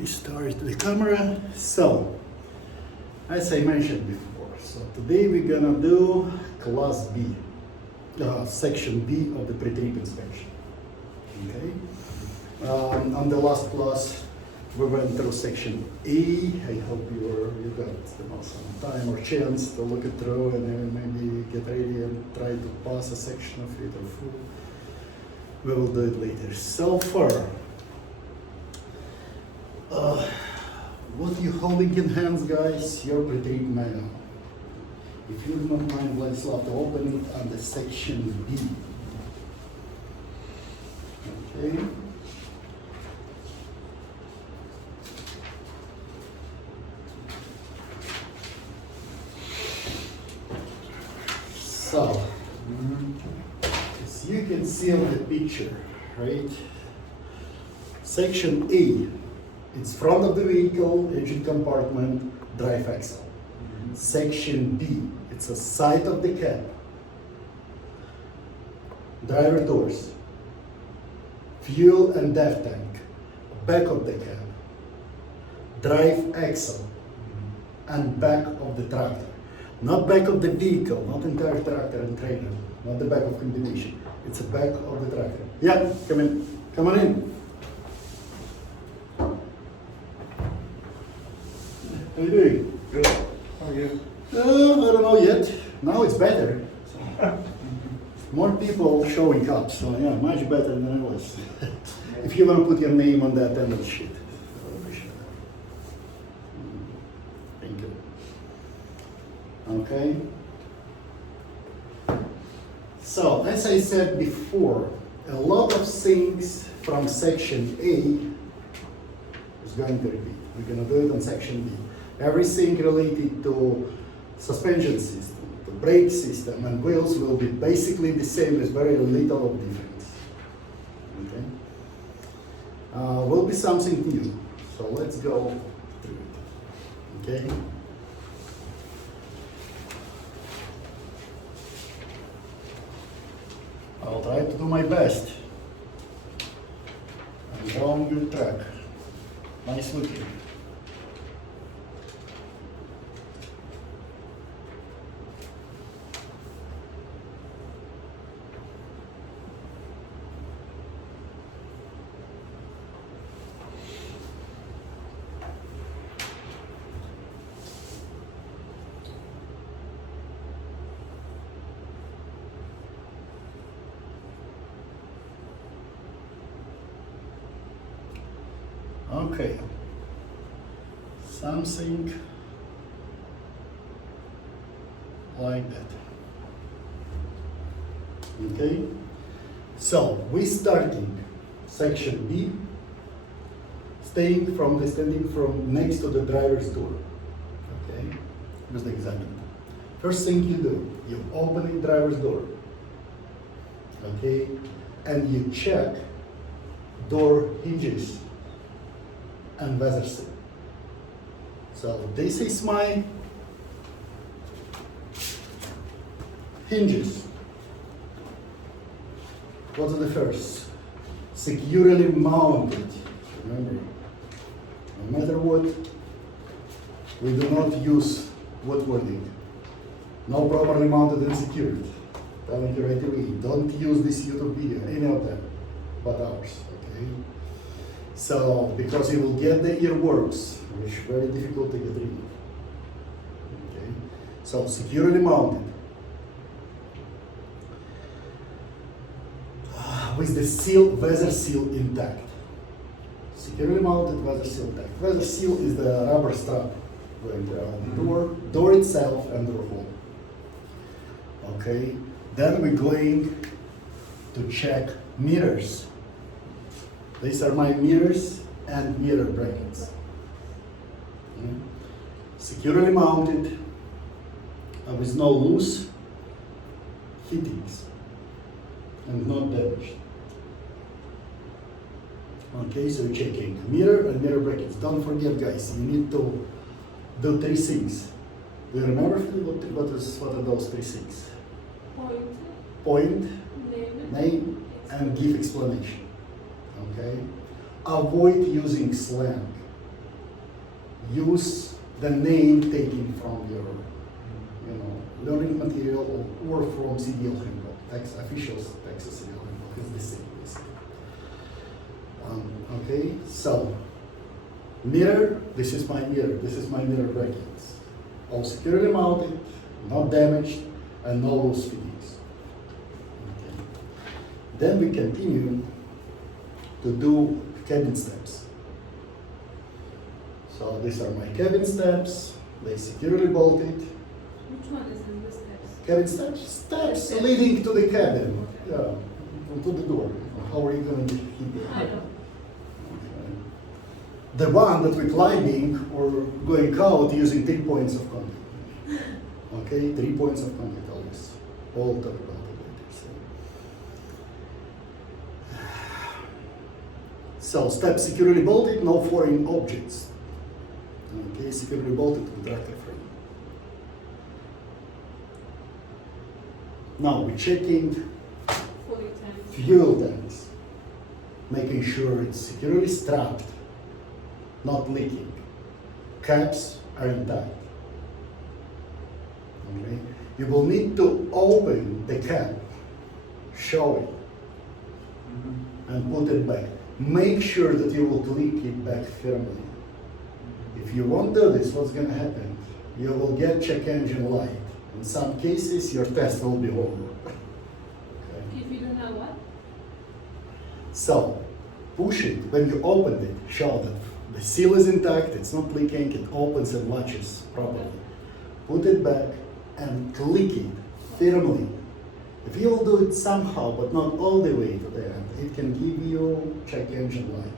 me start the camera. So, as I mentioned before, so today we're gonna do class B, section B of the pre-trip inspection. Okay. On the last class, we went through section A. I hope you got some time or chance to look it through and then maybe get ready and try to pass a section of it or full. We will do it later. So far, what you holding in hands, guys? Your pre-trip manual. If you do not mind, Vladislav, to open it on the section B. Okay. So, as you can see on the picture, right? Section A, it's front of the vehicle, engine compartment, drive axle. Section B, it's a side of the cab, driver doors, fuel and DEF tank, back of the cab, drive axle, and back of the tractor. Not back of the vehicle, not entire tractor and trailer, not the back of combination. It's the back of the tractor. Yeah, come in. Come on in. How are you doing? Good. How are you? I don't know yet. Now it's better. More people showing up, so yeah, much better than I was. If you want to put your name on that attendance sheet, I appreciate that. Thank you. Okay. So, as I said before, a lot of things from section A is going to repeat. We're going to do it on section B. Everything related to suspension system, the brake system, and wheels will be basically the same. There's very little of difference. Okay. Will be something new. So let's go through it. Okay. I'll try to do my best. I'm on good track. Nice looking. Okay, something like that. Okay, so we starting section B, standing from next to the driver's door. Okay, here's the example. First thing you do, you open the driver's door. Okay, and you check door hinges and weather seal. So this is my hinges. What's the first? Securely mounted. Remember, no matter what, we do not use woodworking. No properly mounted and secured. Telling you right away, don't use this YouTube video, any of them, but ours, okay? So, because you will get the earworms, which is very difficult to get rid of. Okay? So, securely mounted. With the seal, weather seal intact. Securely mounted, weather seal intact. Weather seal is the rubber strap going around the door itself and door hole. Okay? Then we're going to check mirrors. These are my mirrors and mirror brackets. Securely mounted with no loose fittings and not damaged. Okay, so we're checking mirror and mirror brackets. Don't forget, guys, you need to do three things. Do you remember what are those three things? Point, name, and give explanation. Okay? Avoid using slang. use the name taken from your, learning material or from CDL handbook. Official Texas CDL handbook is the same, basically. Okay, so mirror. This is my mirror. This is my mirror brackets. All securely mounted, not damaged, and no loose fittings. Okay. Then we continue to do cabin steps. So these are my cabin steps. They securely bolted. Which one is in the steps? Cabin steps? Steps leading to the cabin. Yeah, to the door. How are you going to keep it? I know. The one that we're climbing or going out using 3 points of contact. Okay, 3 points of contact always. All talk about it later. So steps securely bolted, no foreign objects. Okay, securely bolted to the tractor frame. Now we're checking Fully tanked. fuel tanks, making sure it's securely strapped, not leaking. Caps are intact. Okay. You will need to open the cap, show it, and put it back. Make sure that you will click it back firmly. If you won't do this, what's going to happen? You will get check engine light. In some cases, your test will be over. Okay. If you don't have what? So, push it. When you open it, show that the seal is intact, it's not leaking, it opens and latches properly. Put it back and click it firmly. If you will do it somehow, but not all the way to the end, it can give you check engine light.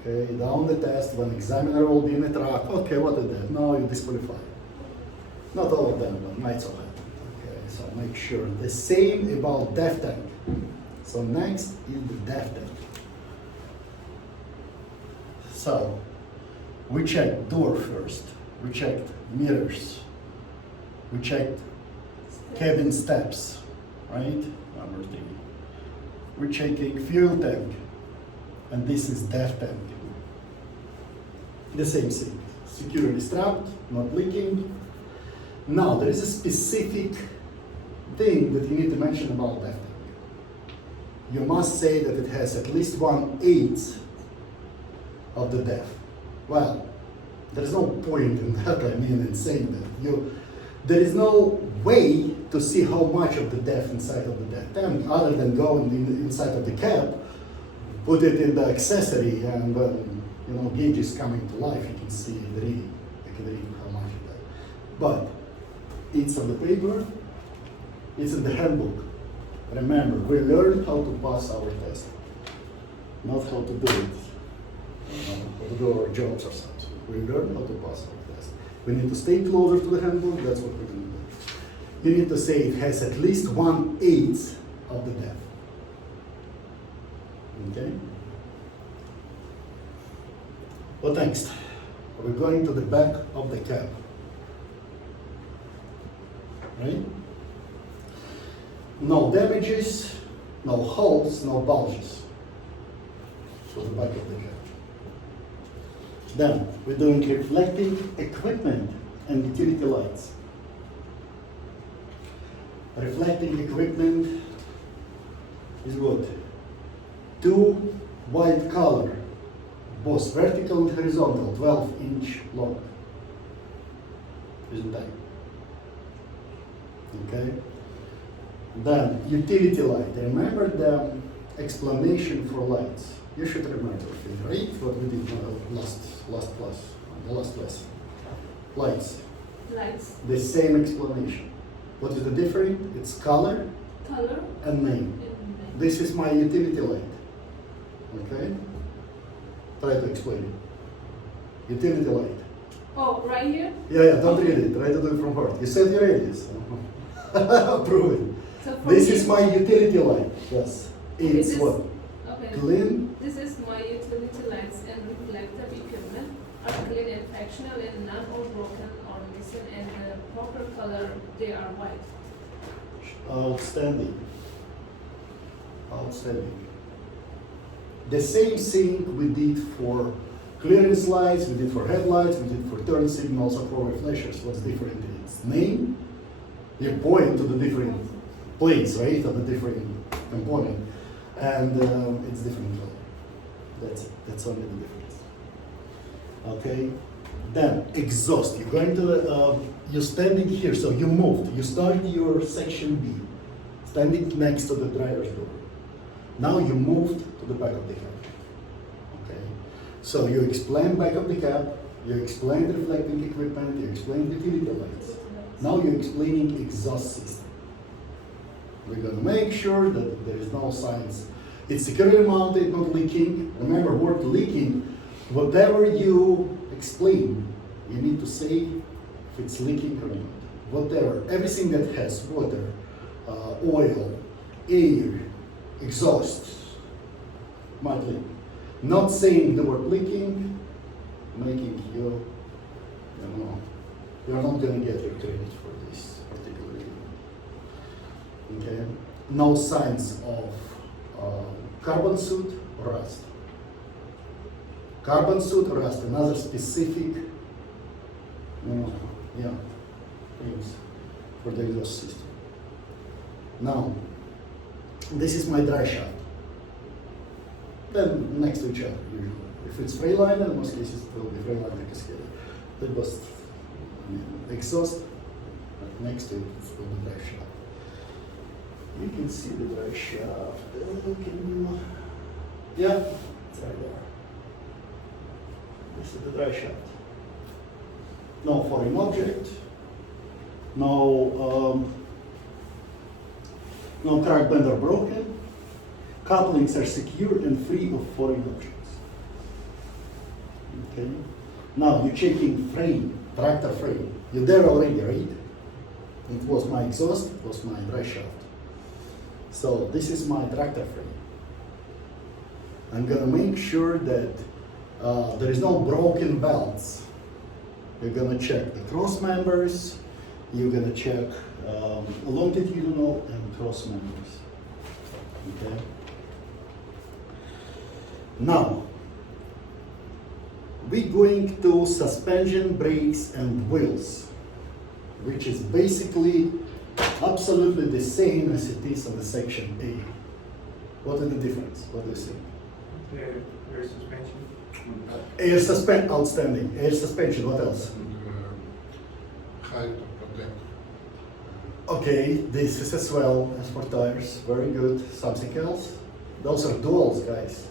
Okay, down the test, when examiner will be in the truck, okay, what is that? No, you disqualify. Not all of them, but might so happen. Okay, so make sure. The same about DEF tank. So next is the DEF tank. So we checked door first. We checked mirrors. We checked cabin steps, right? Number 3. We're checking fuel tank. And this is DEF tank. The same thing. Securely strapped, not leaking. Now, there is a specific thing that you need to mention about DEF tank. You must say that it has at least 1/8 of the depth. Well, there's no point in that, in saying that. There is no way to see how much of the depth inside of the DEF tank, other than going inside of the cab, put it in the accessory, and when gauge is coming to life, you can see the reading. You can read how much of that. But it's on the paper, it's in the handbook. Remember, we learned how to pass our test, not how to do it, how to do our jobs or something. We learned how to pass our test. We need to stay closer to the handbook, that's what we're going to do. You need to say it has at least 1/8 of the depth. Okay? What next? We're going to the back of the cab. Right? No damages, no holes, no bulges. So the back of the cab. Then we're doing reflecting equipment and utility lights. Reflecting equipment is what? 2 white color, both vertical and horizontal, 12-inch long. Isn't that? Okay. Then utility light. Remember the explanation for lights. You should remember, right? What we did last class, the last lesson. Lights. Lights. The same explanation. What is the difference? It's color and name. This is my utility light. Okay? Try to explain it. Utility light. Oh, right here? Yeah, don't read it. Try to do it from heart. You said you read this. Prove it. So This is my utility light. Yes. It's what? Okay. Clean. This is my utility lights and reflective equipment are clean and functional and none are broken or missing, and the proper color, they are white. Outstanding. Outstanding. The same thing we did for clearance lights, we did for headlights, we did for turn signals, approval flashers. What's different? It's name. You point to the different plates, right, of the different component, and it's different color. That's it. That's only the difference. Okay. Then exhaust. You're going to the, you're standing here, so you moved. You started your section B, standing next to the driver's door. Now you moved to the back of the cab. Okay. So you explain back of the cab, you explain the reflecting equipment, you explain utility lights. Now you're explaining exhaust system. We're going to make sure that there is no signs. It's securely mounted, not leaking. Remember, word leaking, whatever you explain, you need to say if it's leaking or not. Whatever, everything that has water, oil, air, exhaust, might leak. Not saying the word leaking, making you know, you're not going to get your credit for this particular event. Okay? No signs of carbon soot or rust. Carbon soot or rust, another specific, things for the exhaust system. Now, this is my dry shaft. Then next to each other, usually. If it's Freightliner, in most cases it will be Freightliner cascade. That was exhaust, next to it will be dry shaft. You can see the dry shaft. Yeah, it's right there. This is the dry shaft. No foreign object. No crack bend or broken. Couplings are secure and free of foreign objects. Okay. Now you're checking frame, tractor frame. You're there already, right? It was my exhaust, it was my dry shaft. So this is my tractor frame. I'm gonna make sure that there is no broken belts. You're gonna check the cross members. You're gonna check longitudinal and cross members. Okay. Now, we're going to suspension, brakes, and wheels, which is basically absolutely the same as it is on the section A. What is the difference? What do you think? Air suspension. Air suspension, outstanding. Air suspension, what else? Height to protect. Okay, this is as well as for tires. Very good. Something else? Those are duals, guys.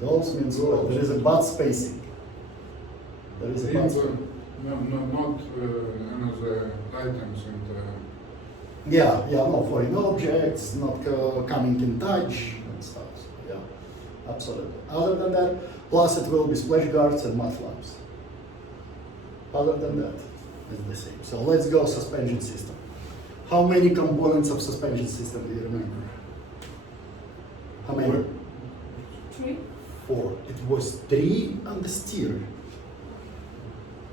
Duals means dual. There is a butt spacing. There is a butt spacing. Not another items and no foreign objects, not coming in touch and stuff. So, yeah, absolutely. Other than that, plus it will be splash guards and mud flaps. Other than that, it's the same. So let's go suspension system. How many components of suspension system do you remember? How many? 3. 4. It was 3 on the steer.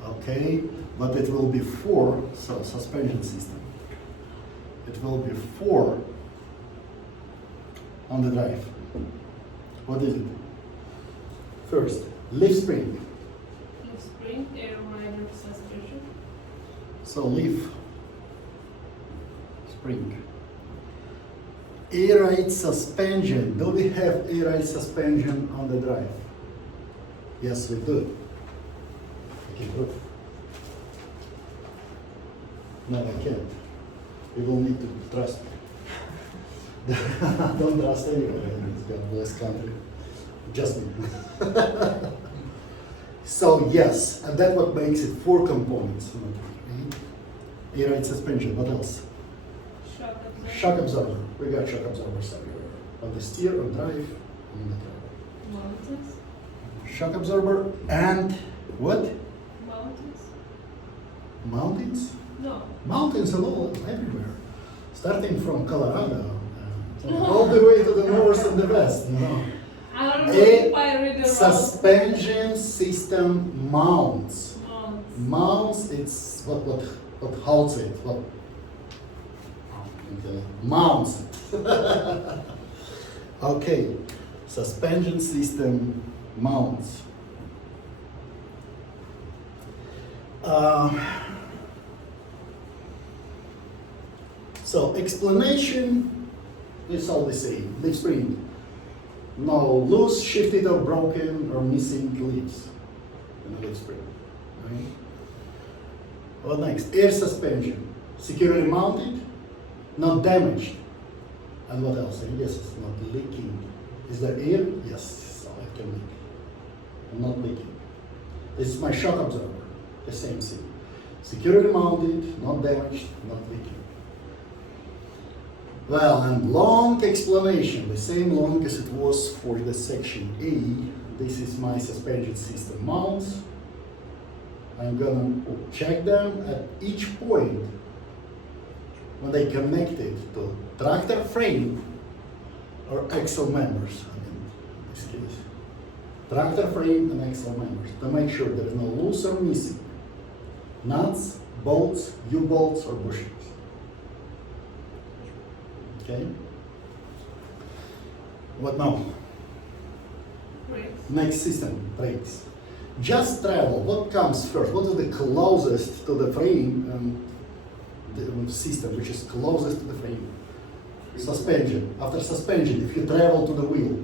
Okay, but it will be 4, so suspension system. It will be 4 on the drive. What is it? First, leaf spring. Leaf spring, air rider suspension. So leaf spring. Air ride suspension. Do we have air ride suspension on the drive? Yes, we do. Okay, good. No, I can't. You will need to trust me. Don't trust anyone in this God bless country. Just me. So yes, and that's what makes it 4 components. Air ride suspension. What else? Shock absorber. Shock absorber. We got shock absorbers everywhere. On the steer, on drive, on the drive. Mountains. Shock absorber and what? Mountains. Mountains? No. Mountains all everywhere. Starting from Colorado, all the way to the north and the west. No. I don't know A if I read it wrong. suspension system mounts. Mounts. Mounts, it's what holds it. What? Okay. Mounts it. Okay. Suspension system mounts. So explanation is all the same. Leaf spring, no loose, shifted, or broken, or missing leaves in a leaf spring. Right? What next? Air suspension, securely mounted, not damaged, and what else? Any guesses? Not leaking. Is there air? Yes, so it can leak. Not leaking. This is my shock absorber. The same thing. Securely mounted, not damaged, not leaking. Well, and long explanation, the same long as it was for the section A. This is my suspension system mounts. I'm gonna check them at each point when they connected to tractor frame or axle members. I mean, in this case, tractor frame and axle members to make sure there is no loose or missing nuts, bolts, U-bolts, or bushings. Okay. What now? Brakes. Next system, brakes. Just travel. What comes first? What is the closest to the frame? The system which is closest to the frame. Suspension. After suspension, if you travel to the wheel,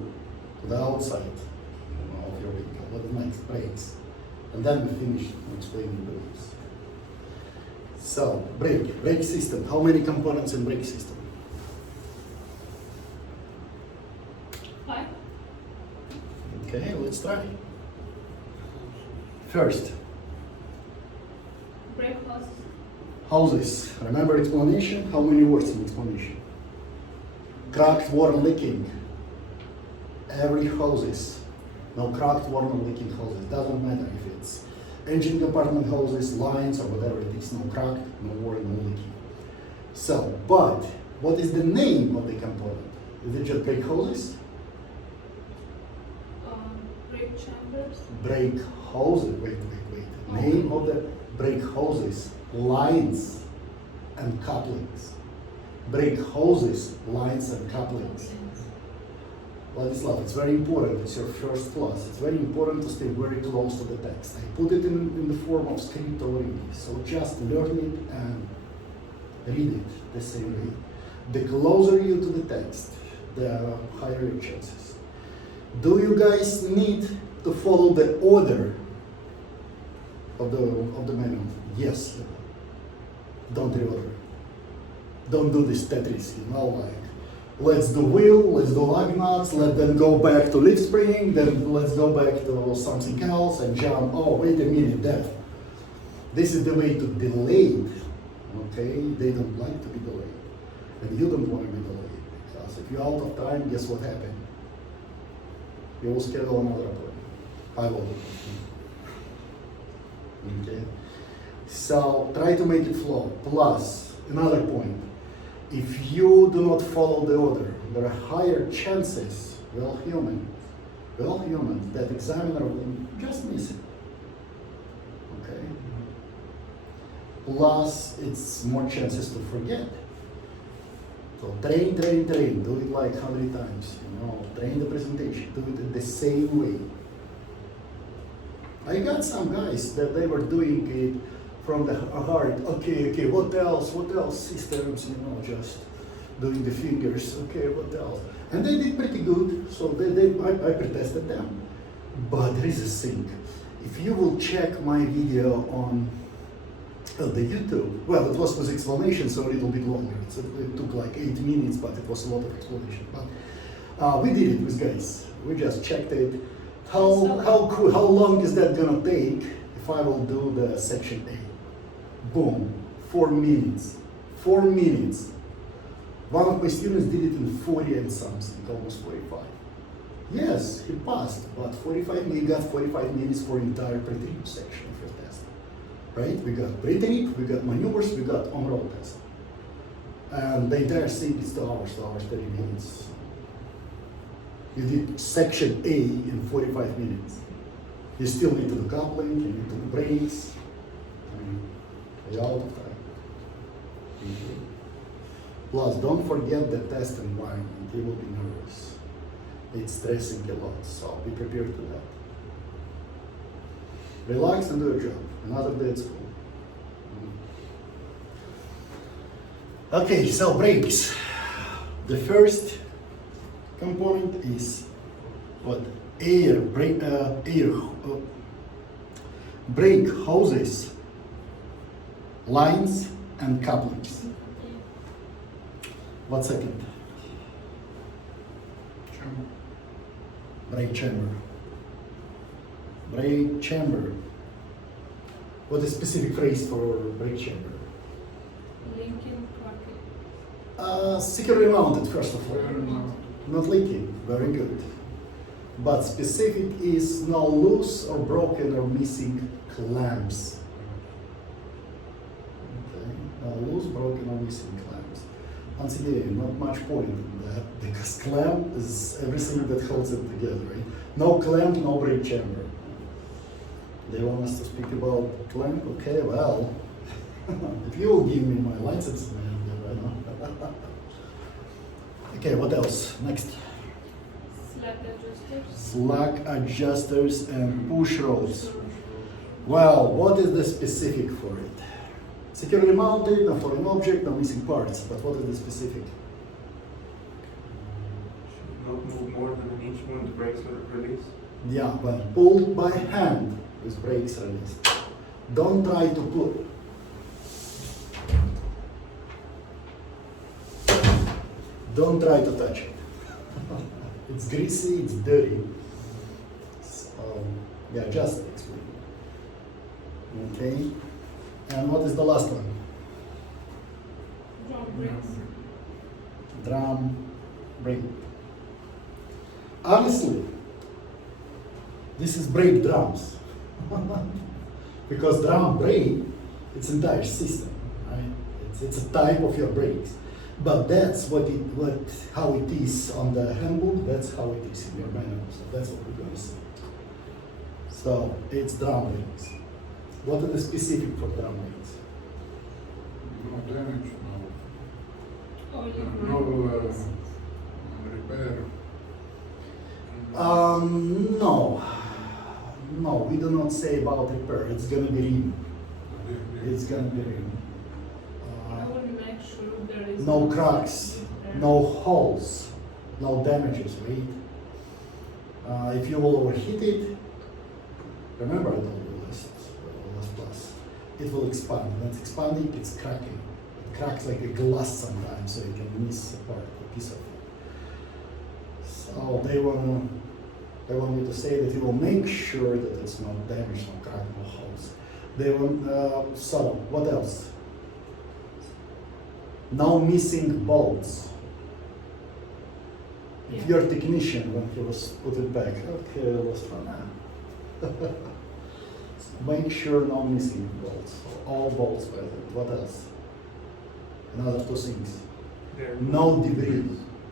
to the outside of your vehicle, what is next? Brakes. And then we finish explaining brakes. So, brake system. How many components in brake system? 5. Okay, let's try. First, Brake hose. hoses. Remember explanation? How many words in explanation? Cracked, worn, leaking. Every hoses. No cracked, worn, or leaking hoses. Doesn't matter if it's engine compartment hoses, lines, or whatever it is. No cracked, no worn, no leaking. So, but what is the name of the component? Is it just brake hoses? Brake chambers. Brake hoses. Wait. Name of the brake hoses, lines and couplings. Brake hoses, lines and couplings. Vladislav, it's very important. It's your first class. It's very important to stay very close to the text. I put it in the form of script already. So just learn it and read it the same way. The closer you to the text, the higher your chances. Do you guys need to follow the order of the manual? Yes. Don't reorder. Don't do this Tetris, like let's do wheel, let's do lug nuts, let them go back to leaf spring, then let's go back to something else and jump. Oh, wait a minute, that. This is the way to delay it. Okay, they don't like to be delayed, and you don't want to be delayed because if you're out of time, guess what happened? You will schedule another appointment. I will. Okay, so try to make it flow. Plus, another point, if you do not follow the order, there are higher chances, well human, that examiner will just miss it. Okay. Plus, it's more chances to forget. So train, do it like 100 times, train the presentation, do it the same way. I got some guys that they were doing it from the heart. Okay, what else, systems, just doing the fingers, okay, what else? And they did pretty good, so I pretested them. But there is a thing. If you will check my video on the YouTube, well, it was with explanation, so a little bit longer. It took like 8 minutes, but it was a lot of explanation. But we did it with guys. We just checked it. How long is that gonna take if I will do the section A? Boom, 4 minutes. 4 minutes. One of my students did it in 40 and something, almost 45. Yes, he passed, but 45, we got 45 minutes for entire pre-trip section of your test. Right? We got pre-trip, we got maneuvers, we got on-road test. And the entire thing is 2 hours, 30 minutes. You did section A in 45 minutes. You still need to do coupling, you need to do brakes. You're out of time. Okay. Plus, don't forget the test environment. You will be nervous. It's stressing a lot, so be prepared for that. Relax and do your job. Another day at school. Okay, so brakes. The first component is what? Brake hoses, lines, and couplings. What second? Chamber. Brake chamber. Brake chamber. What is specific phrase for brake chamber? Linking bracket. Securely mounted, first of all. Very much. Not leaking, very good. But specific is no loose or broken or missing clamps. Okay, no loose, broken or missing clamps. Once again, not much point in that because clamp is everything that holds it together, right? No clamp, no brake chamber. They want us to speak about clamp? Okay, well, if you will give me my license, then I know. Okay, what else? Next. Slack adjusters. Slack adjusters and push rods. Well, what is the specific for it? Securely mounted, no foreign object, no missing parts, but what is the specific? Should not move more than an inch when the brakes are released. Yeah, but pulled by hand with brakes released. Don't try to pull. Don't try to touch it. It's greasy, it's dirty. So, yeah, just explain. Okay. And what is the last one? Drum brakes. Drum brake. Honestly, this is brake drums. Because drum brake, it's entire system, right? It's a type of your brakes. But that's how it is on the handbook, that's how it is in your manual. So that's what we're going to see. So it's drum brakes. What are the specific for drum brakes? No damage, Oil no brakes. repair. No, we do not say about repair. It's gonna be rim. It's gonna be rim. I will make sure there is No cracks, no holes, no damages, right? If you will overheat it, remember I told you last class, it will expand. When it's expanding, it's cracking. It cracks like a glass sometimes, so you can miss a part, a piece of it. So they want you to say that you will make sure that it's not damaged, no crack, no holes. They want, so what else? No missing bolts. If Yeah. your technician, when he was put it back, okay, I lost one. Make sure no missing bolts. All bolts welded. What else? Another two things. There. No debris.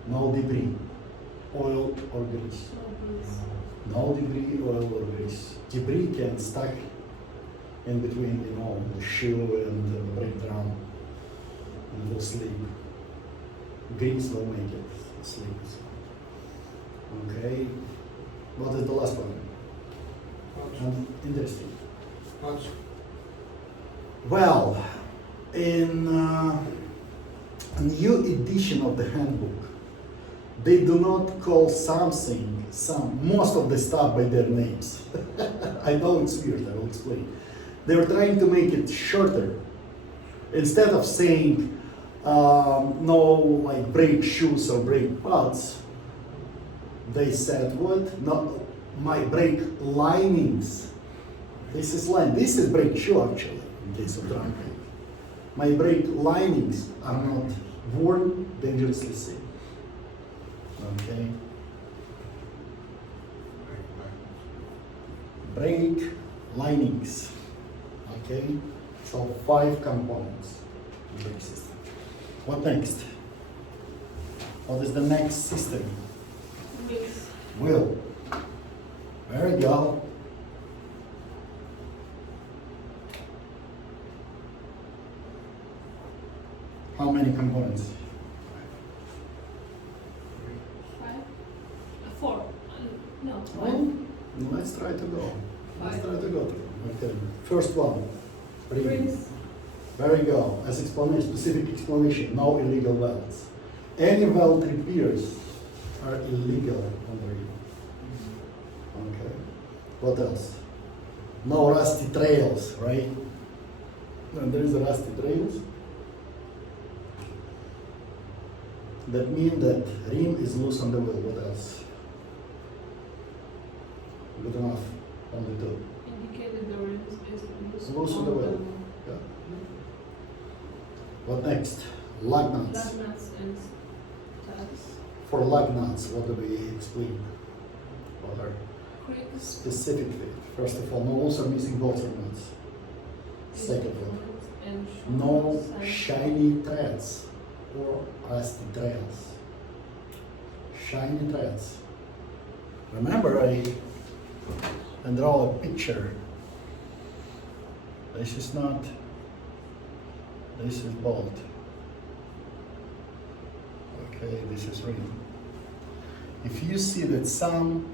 No debris. Oil or grease. No grease. No debris, oil or grease. Debris can stuck in between, the shoe and the brake drum. And will sleep. Grease will make it sleep. Okay. What is the last one? And interesting. Clutch. Well, in a new edition of the handbook, they do not call most of the stuff by their names. I know it's weird, I will explain. They were trying to make it shorter. Instead of saying no like brake shoes or brake pads, they said what? No, my brake linings. This is brake shoe actually, in case of drum brake. My brake linings are not worn, dangerously safe. Okay. Brake linings. Okay. So 5 components in the brake system. What next? What is the next system? Wheels. Wheel. There you go. How many components? 5. 4. No, 5. Well, let's try to go. Let's try to go through. Okay. First one. Rim. Rings. There you go. As explanation, specific explanation, no illegal welds. Any weld repairs are illegal under you. Okay. What else? No rusty trails, right? And there is a rusty trails. That means that rim is loose on the wheel. What else? Good enough on the two. Indicated the rim is Loose on the wheel. Yeah. What next? Lug nuts. Lug nuts and tabs. For lug nuts, what do we explain? What are Creeks. specifically? First of all, no loose or missing bolts or nuts. Secondly, And no short side. shiny threads or rusty trails. Shiny threads. Remember, I draw a picture. This is not. This is bolt. Okay, this is ring. If you see that some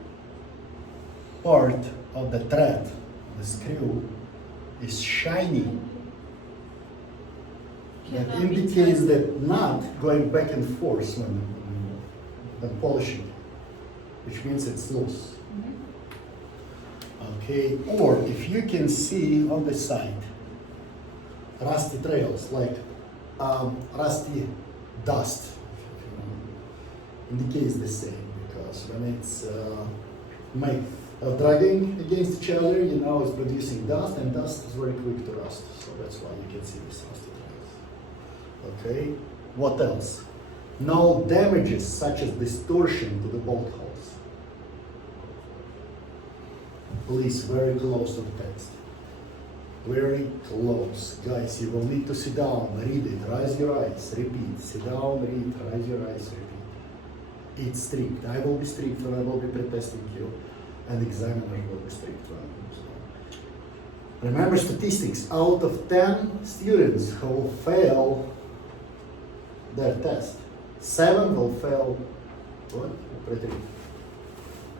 part of the thread, the screw, is shiny, that Cannot be indicates tested. that nut going back and forth when polishing, which means it's loose. Mhm. Okay, or if you can see on the side rusty trails, like rusty dust, indicates the same, because when it's dragging against each other, you know, it's producing dust, and dust is very quick to rust, so that's why you can see this rusty trails. Okay, what else? No damages such as distortion to the bolt holes. Please, very close to the text. Very close. Guys, you will need to sit down, read it, raise your eyes, repeat. Sit down, read, raise your eyes, repeat. It's strict. I will be strict when I will be pretesting you, and examiner will be strict when so. Remember statistics, out of 10 students who will fail their test, 7 will fail what? Pretty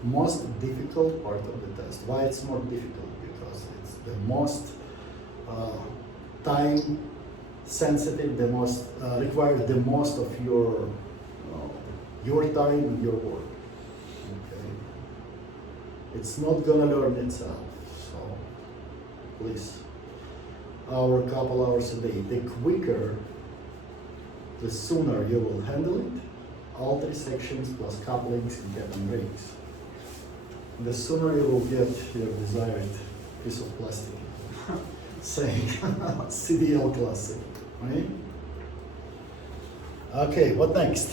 most difficult part of the test. Why it's more difficult? Because it's the most time sensitive, the most requires the most of your time and your work. Okay, it's not gonna learn itself. So please, hour, couple hours a day. The quicker, the sooner you will handle it. All 3 sections plus couplings and cap and brakes. The sooner you will get your desired piece of plastic saying CDL classic, right? Okay, what next?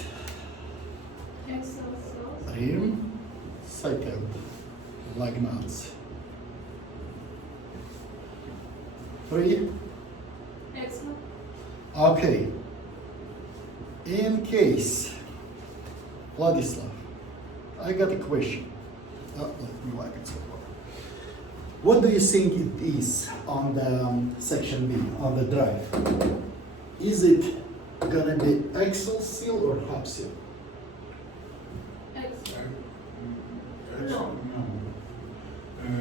Axle cells. Rim, second, lug nuts. 3, Axle. okay. In case, Vladislav, I got a question. Let me wipe it so far. What do you think it is on the section B, on the drive? Is it gonna be axle seal or hub seal? Axle. No. No.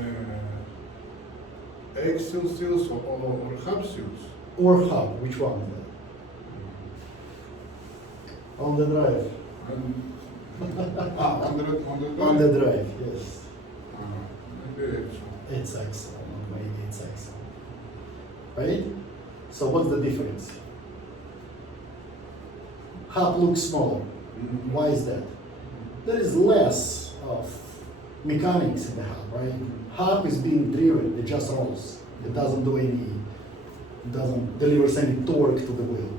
Axle seals or hub seals? Or hub, which one is that? On the drive. On the On the drive, yes. Maybe axle. It's axle, not maybe it's axle. Right? So what's the difference? Hub looks smaller. Why is that? There is less of mechanics in the hub, right? Hub is being driven, it just rolls. It doesn't delivers any torque to the wheel.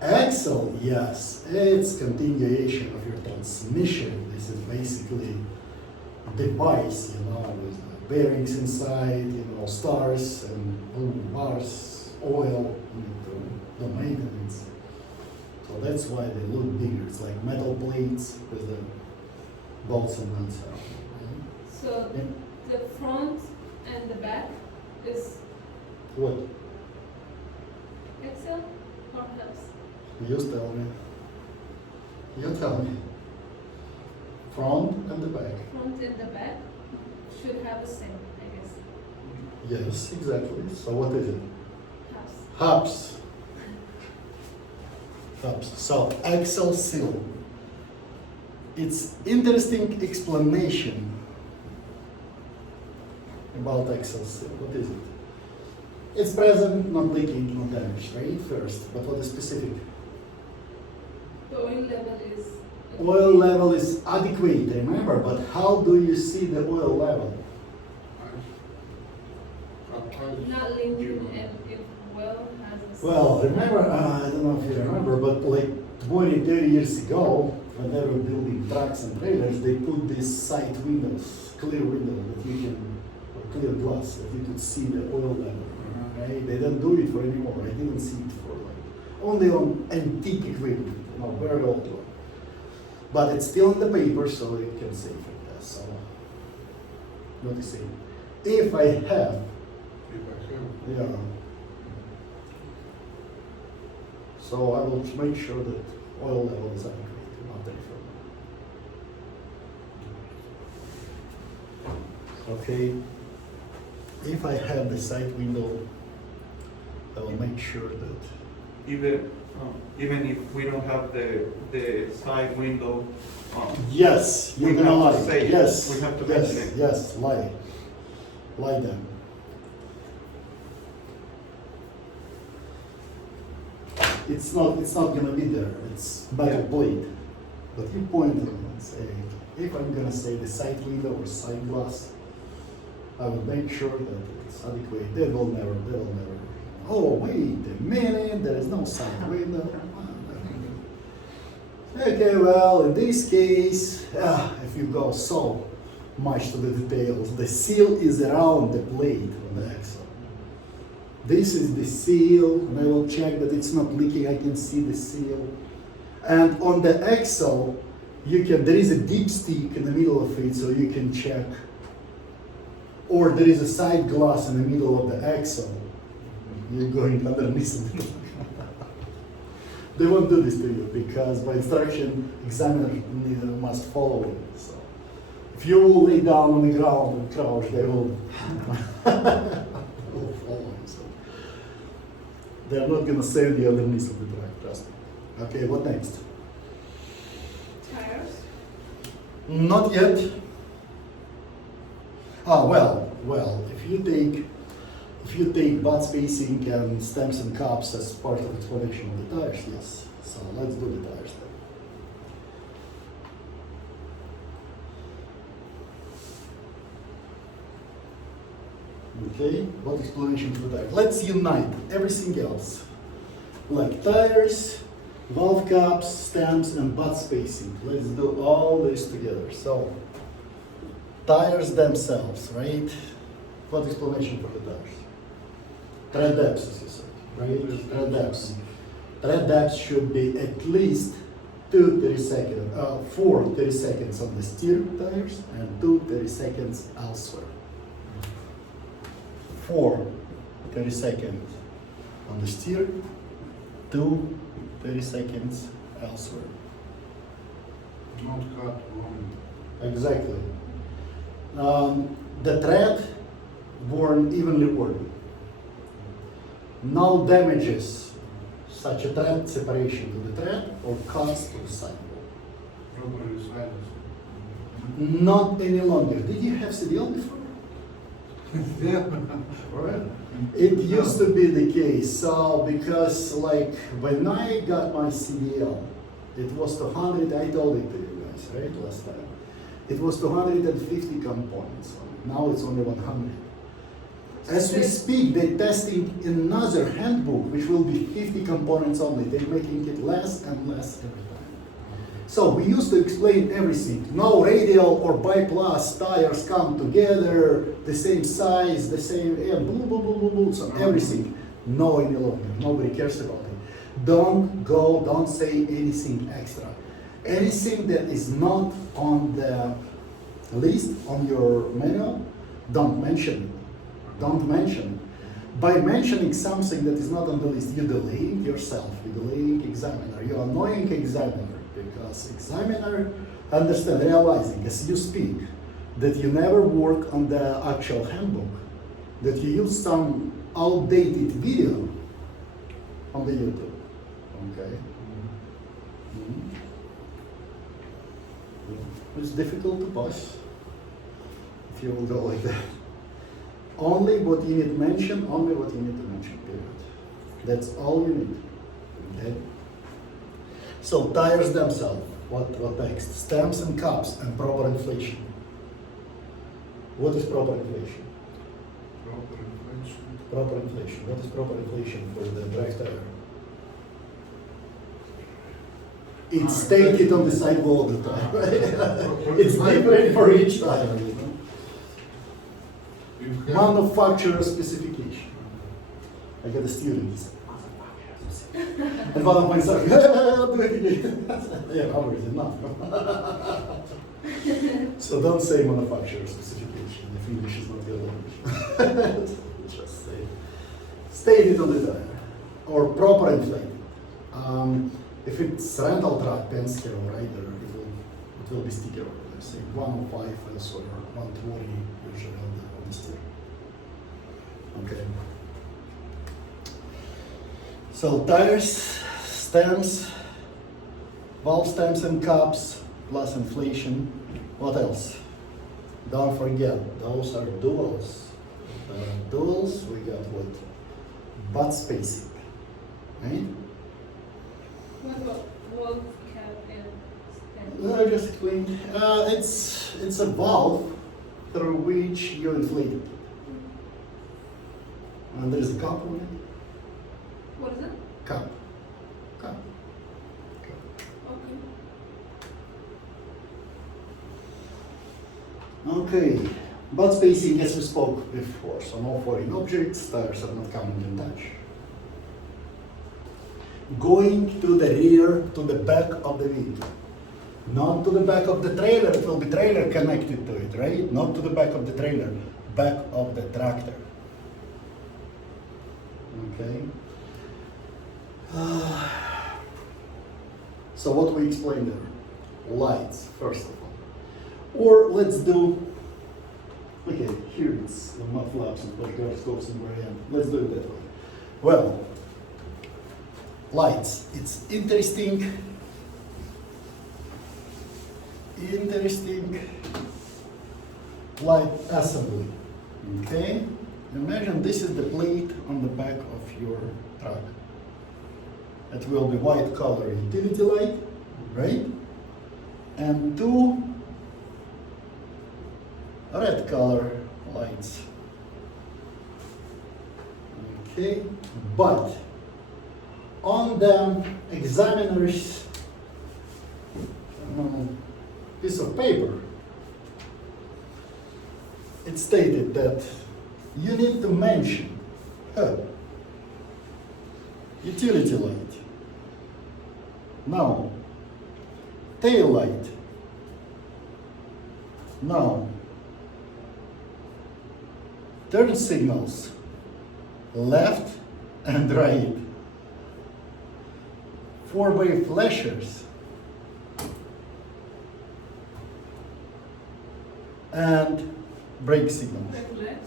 Axle, yes, it's continuation of your transmission. This is basically a device, with bearings inside, stars and bars, oil, the maintenance. So that's why they look bigger. It's like metal plates with the bolts and nuts. So the front and the back is What? axle or hubs? You tell me. You tell me. Front and the back. Front and the back should have the same, I guess. Yes, exactly. So what is it? Hubs. hubs. So axle seal. It's interesting explanation about axle seal. What is it? It's present, not leaking, not damaged, right? First, but what is specific? The oil level is. Oil level is adequate, remember, but how do you see the oil level? Not leaking and if well has a. Well, remember, I don't know if you remember, but like 20, 30 years ago, when they were building trucks and trailers, they put these side windows, clear windows that you can, or clear glass, that you could see the oil level, right? They don't do it for anymore. I didn't see it for like, only on antique equipment, very old one. But it's still in the paper, so it can say for that. So, what is it? If I have, yeah. So I will make sure that oil level is adequate after refurbishment. Okay. If I have the side window, I will make sure that. Even if we don't have the side window, Yes, you're we gonna have lie. to say it. Yes, We have to yes, mention it. yes, lie. Lie then. It's not gonna be there. It's metal plate. But you point it and say, if I'm gonna say the side window or side glass, I will make sure that it's adequate. They will never. Oh, wait a minute, there is no side window. Okay, well, in this case, if you go so much to the details, the seal is around the plate on the axle. This is the seal, and I will check that it's not leaking. I can see the seal. And on the axle, there is a dipstick in the middle of it, so you can check. Or there is a side glass in the middle of the axle. You're going underneath it. They won't do this to you because by instruction, examiner must follow it. So if you will lay down on the ground and crouch, they will, will follow you. So they're not gonna save you underneath of the track, trust me. Okay, what next? Tires. Not yet. Well, if you take butt spacing and stems and cups as part of explanation of the tires, yes. So let's do the tires then. Okay, what explanation for the tires? Let's unite everything else. Like tires, valve caps, stems, and butt spacing. Let's do all this together. So, tires themselves, right? What explanation for the tires? Tread depths, as you said, right? Tread depths. Tread depths should be at least 4 30 seconds on the steer tires and 2 30 seconds elsewhere. 4 30 seconds on the steer, 2 30 seconds elsewhere. Not cut long. Exactly. The thread worn evenly worn. No damages, such a thread separation to the thread or cuts to the sidewall. Properly sized. Not any longer. Did you have CDL before? Yeah. Right. It used to be the case. So because like when I got my CDL, it was 200. I told it to you guys, right, last time. It was 250 components. Now it's only 100. As we speak, they're testing another handbook, which will be 50 components only. They're making it less and less every time. So we used to explain everything. No radial or biplus tires come together, the same size, the same, so everything. No any longer. Nobody cares about it. Don't say anything extra. Anything that is not on the list, on your manual, don't mention it. Don't mention it. By mentioning something that is not on the list, you're delaying yourself, you're delaying examiner, you're annoying examiner, because examiner realizing as you speak that you never work on the actual handbook, that you use some outdated video, on the YouTube. Okay. Mhm. It's difficult to pass if you will go like that. Only what you need to mention, only what you need to mention, period. That's all you need. Okay? So tires themselves, what next? Stamps and caps and proper inflation. What is proper inflation? Proper inflation. Proper inflation. What is proper inflation for the drag tire? It's stated on the sidewall of the tire. It's different for each tire. You know? You have- Manufacturer specification. I got a student. He said, and one of my sons, do it again. Yeah, obviously not. So don't say manufacturer specification if English is not your language. Just say, state it on the tire. Or proper inflated. If it's rental truck, Penske or Ryder, it will be sticker. Let's say 105 or 120 usually on the steer. Okay. So tires, stems, valve stems and caps, plus inflation. What else? Don't forget, those are duals. Duals, we got what? Butt spacing, right? What about valve cap and stem? No, just explained. It's a valve through which you inflate it. And there's a cap on it. What is it? Cap. Cap. Okay. Okay. Butt spacing, as we spoke before, so no foreign objects, tires are not coming in touch. Going to the rear, to the back of the vehicle. Not to the back of the trailer, it will be trailer connected to it, right? Not to the back of the trailer, back of the tractor. Okay? So what we explained there? Lights, first of all. Or let's do, okay, here it's the mud flaps and flash gyroscopes in the very end. Let's do it that way. Well, lights, it's interesting light assembly. Okay? Imagine this is the plate on the back of your truck. It will be white color utility light, right? And two red color lights. Okay, but on the examiner's piece of paper, it stated that you need to mention utility light. Now, tail light. Now, turn signals, left and right. Four-way flashers. And brake signals. Backlight.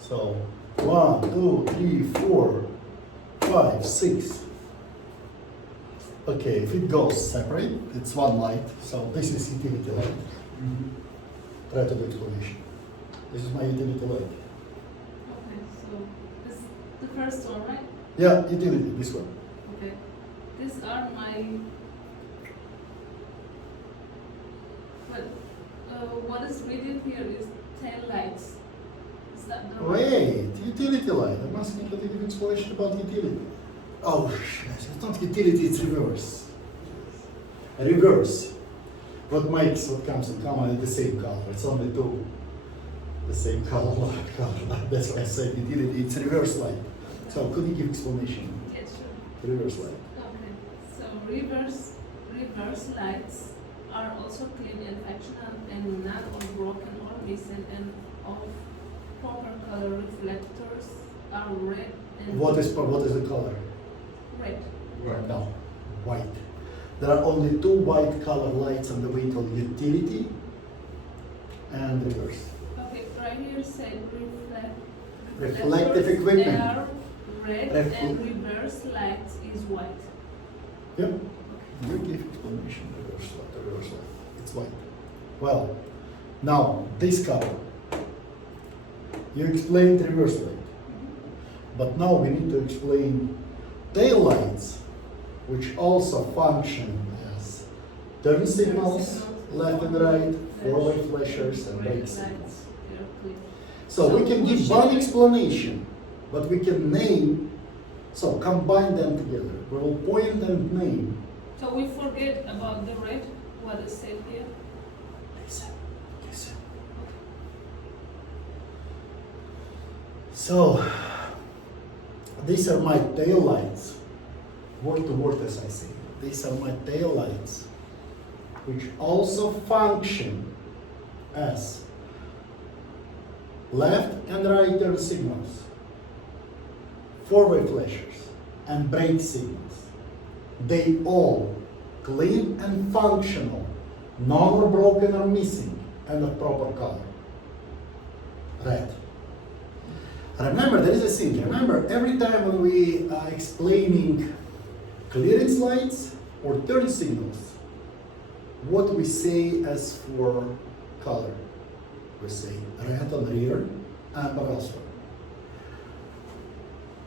So 1, 2, 3, 4, 5, 6. Okay, if it goes separate, it's one light. So this is utility light. Try to do explanation. This is my utility light. Okay, so this is the first one, right? Yeah, utility, this one. Okay. These are my. But what is written here is tail lights. Is that the Wait, utility light. I'm asking you to give explanation about utility. Oh, shit, it's not utility, it's reverse. Reverse. What comes in common is the same color. It's only two. The same color. That's why I said utility, it's reverse light. So could you give explanation? Yes, sure. Reverse light. Okay. So reverse lights are also clean and functional and not all broken or missing, and all proper color reflectors are red and What is the color? red. Right. No, white. There are only two white color lights on the vehicle, utility and reverse. Okay, right here said Reflective equipment. They are red Red and food. reverse light is white. Yep. You give explanation, reverse light. It's white. Well, now this color. You explained reverse light. But now we need to explain tail lights, which also function as turn signals, left and right, four-way flashers, and brake signals. So we can give one explanation, but we can name, so combine them together. We will point and name. So we forget about the red, what is said here. Listen. So, these are my tail lights, word to word as I say. These are my tail lights, which also function as left and right turn signals, four-way flashers, and brake signals. They all clean and functional, none are broken or missing, and of proper color. Red. Remember, there is a thing. Remember, every time when we are explaining clearance lights or turn signals, what we say as for color? We say red on rear and what else?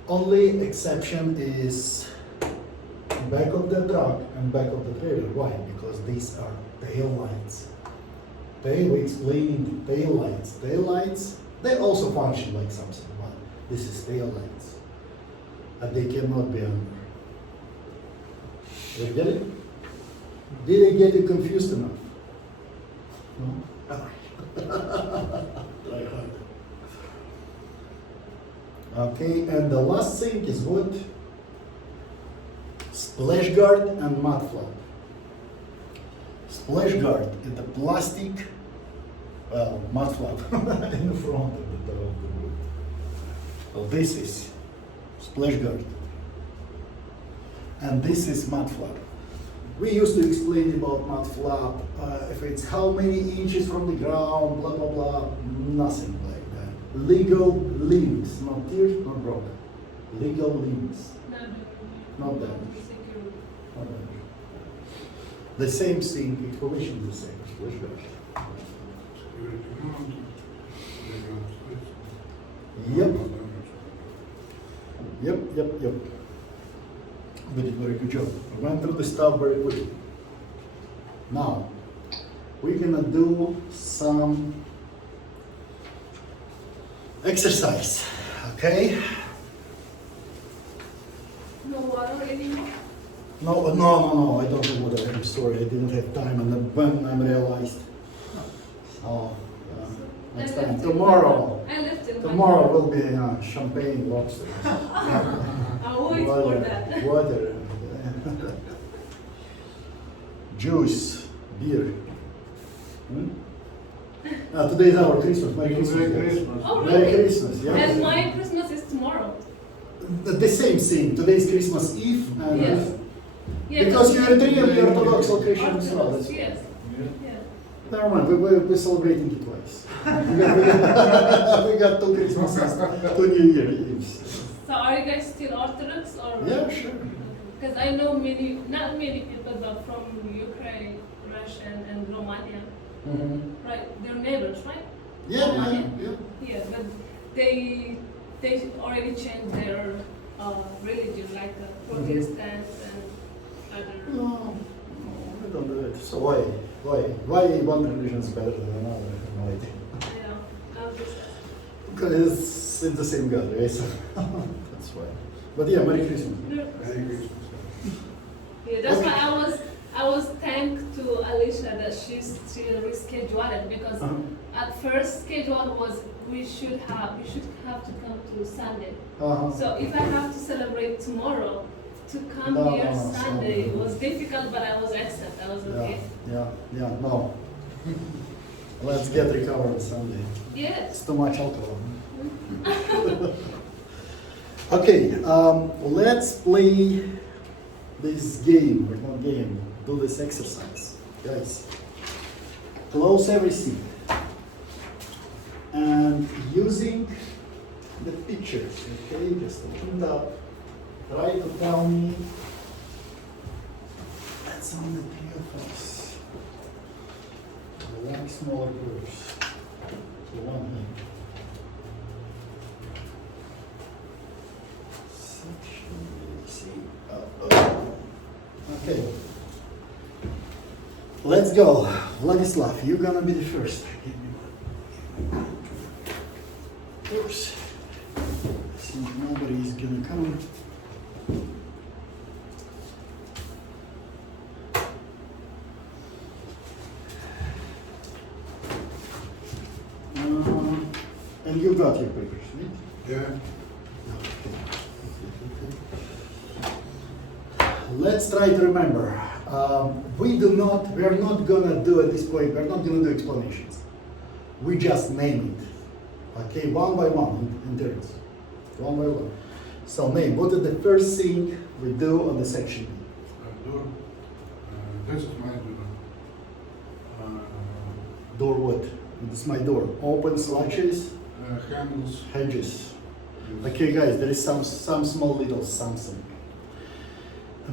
Only exception is back of the truck and back of the trailer. Why? Because these are tail lights. We explaining tail lights. Tail lights, they also function like something. But this is tail lights, and they cannot be under. You get it? Did I get you confused enough? No? Try hard. Okay, and the last thing is what? Splash guard and mud flap. Splash guard is the plastic, mud flap in the front of the boot. So this is splash guard. And this is mud flap. We used to explain about mud flap, if it's how many inches from the ground, blah, blah, blah, nothing like that. Legal links, not tears, not broken. Legal links, not damaged. Not damaged. The same thing, information is the same, splash guard. Security mount, Yep. Yep. We did a very good job. We went through the stuff very quickly. Now, we're gonna do some exercise, okay? No water anymore? No, I don't have water. I'm sorry, I didn't have time, and then when I realized, next I time, left it. tomorrow I left it. will be champagne lobster. I'll wait for that. Water, juice, beer. Today is our Christmas. Merry Christmas. Merry guys. Christmas. Oh, Merry really? Christmas, yeah. And my Christmas is tomorrow. The same thing. Today is Christmas Eve, and Yes. Yeah, because you're but- Eritrean, the Orthodox location as well. Orthodox, That's yes. Yeah. Yeah. Never mind. We're celebrating it twice. we got two Christmases, 2 New Year Eves. So are you guys still Orthodox or? Yeah, sure. Because I know many, not many people, but from Ukraine, Russia, and Romania, Mm-hmm. right? They're neighbors, right? Yeah. Yeah, but they already changed their religion, like Protestants and other. No, we don't do it. So why one religion is better than another? I have no idea. Yeah, I'll just ask. Because it's the same God, right? So that's why. But yeah, Merry Christmas. Merry Christmas. Yeah, that's Okay. why I was thanked to Alicia that she rescheduled it because at first schedule was we should have to come to Sunday. So if I have to celebrate tomorrow, to come No, here no, Sunday Sunday. was difficult, but I was accept. I was okay. Yeah, no. Let's get recovered Sunday. Yes. It's too much alcohol. Okay, let's play this game, or not game, do this exercise. Guys, close everything. And using the pictures, okay? Just open it up. Try to tell me. That's only three of us. One smaller groups. So one here. Section C. Okay. Let's go. Vladislav, you're gonna be the first. Give me one. Oops. Since nobody is gonna come. And you got your papers, right? Yeah. Let's try to remember. We are not gonna do at this point, we're not gonna do explanations. We just name it. Okay, one by one in turns. One by one. So name, what is the first thing we do on the section B? Door. This is my door. Door what? This is my door. Opens, latches, Handles. hedges. Okay guys, there is some small little something.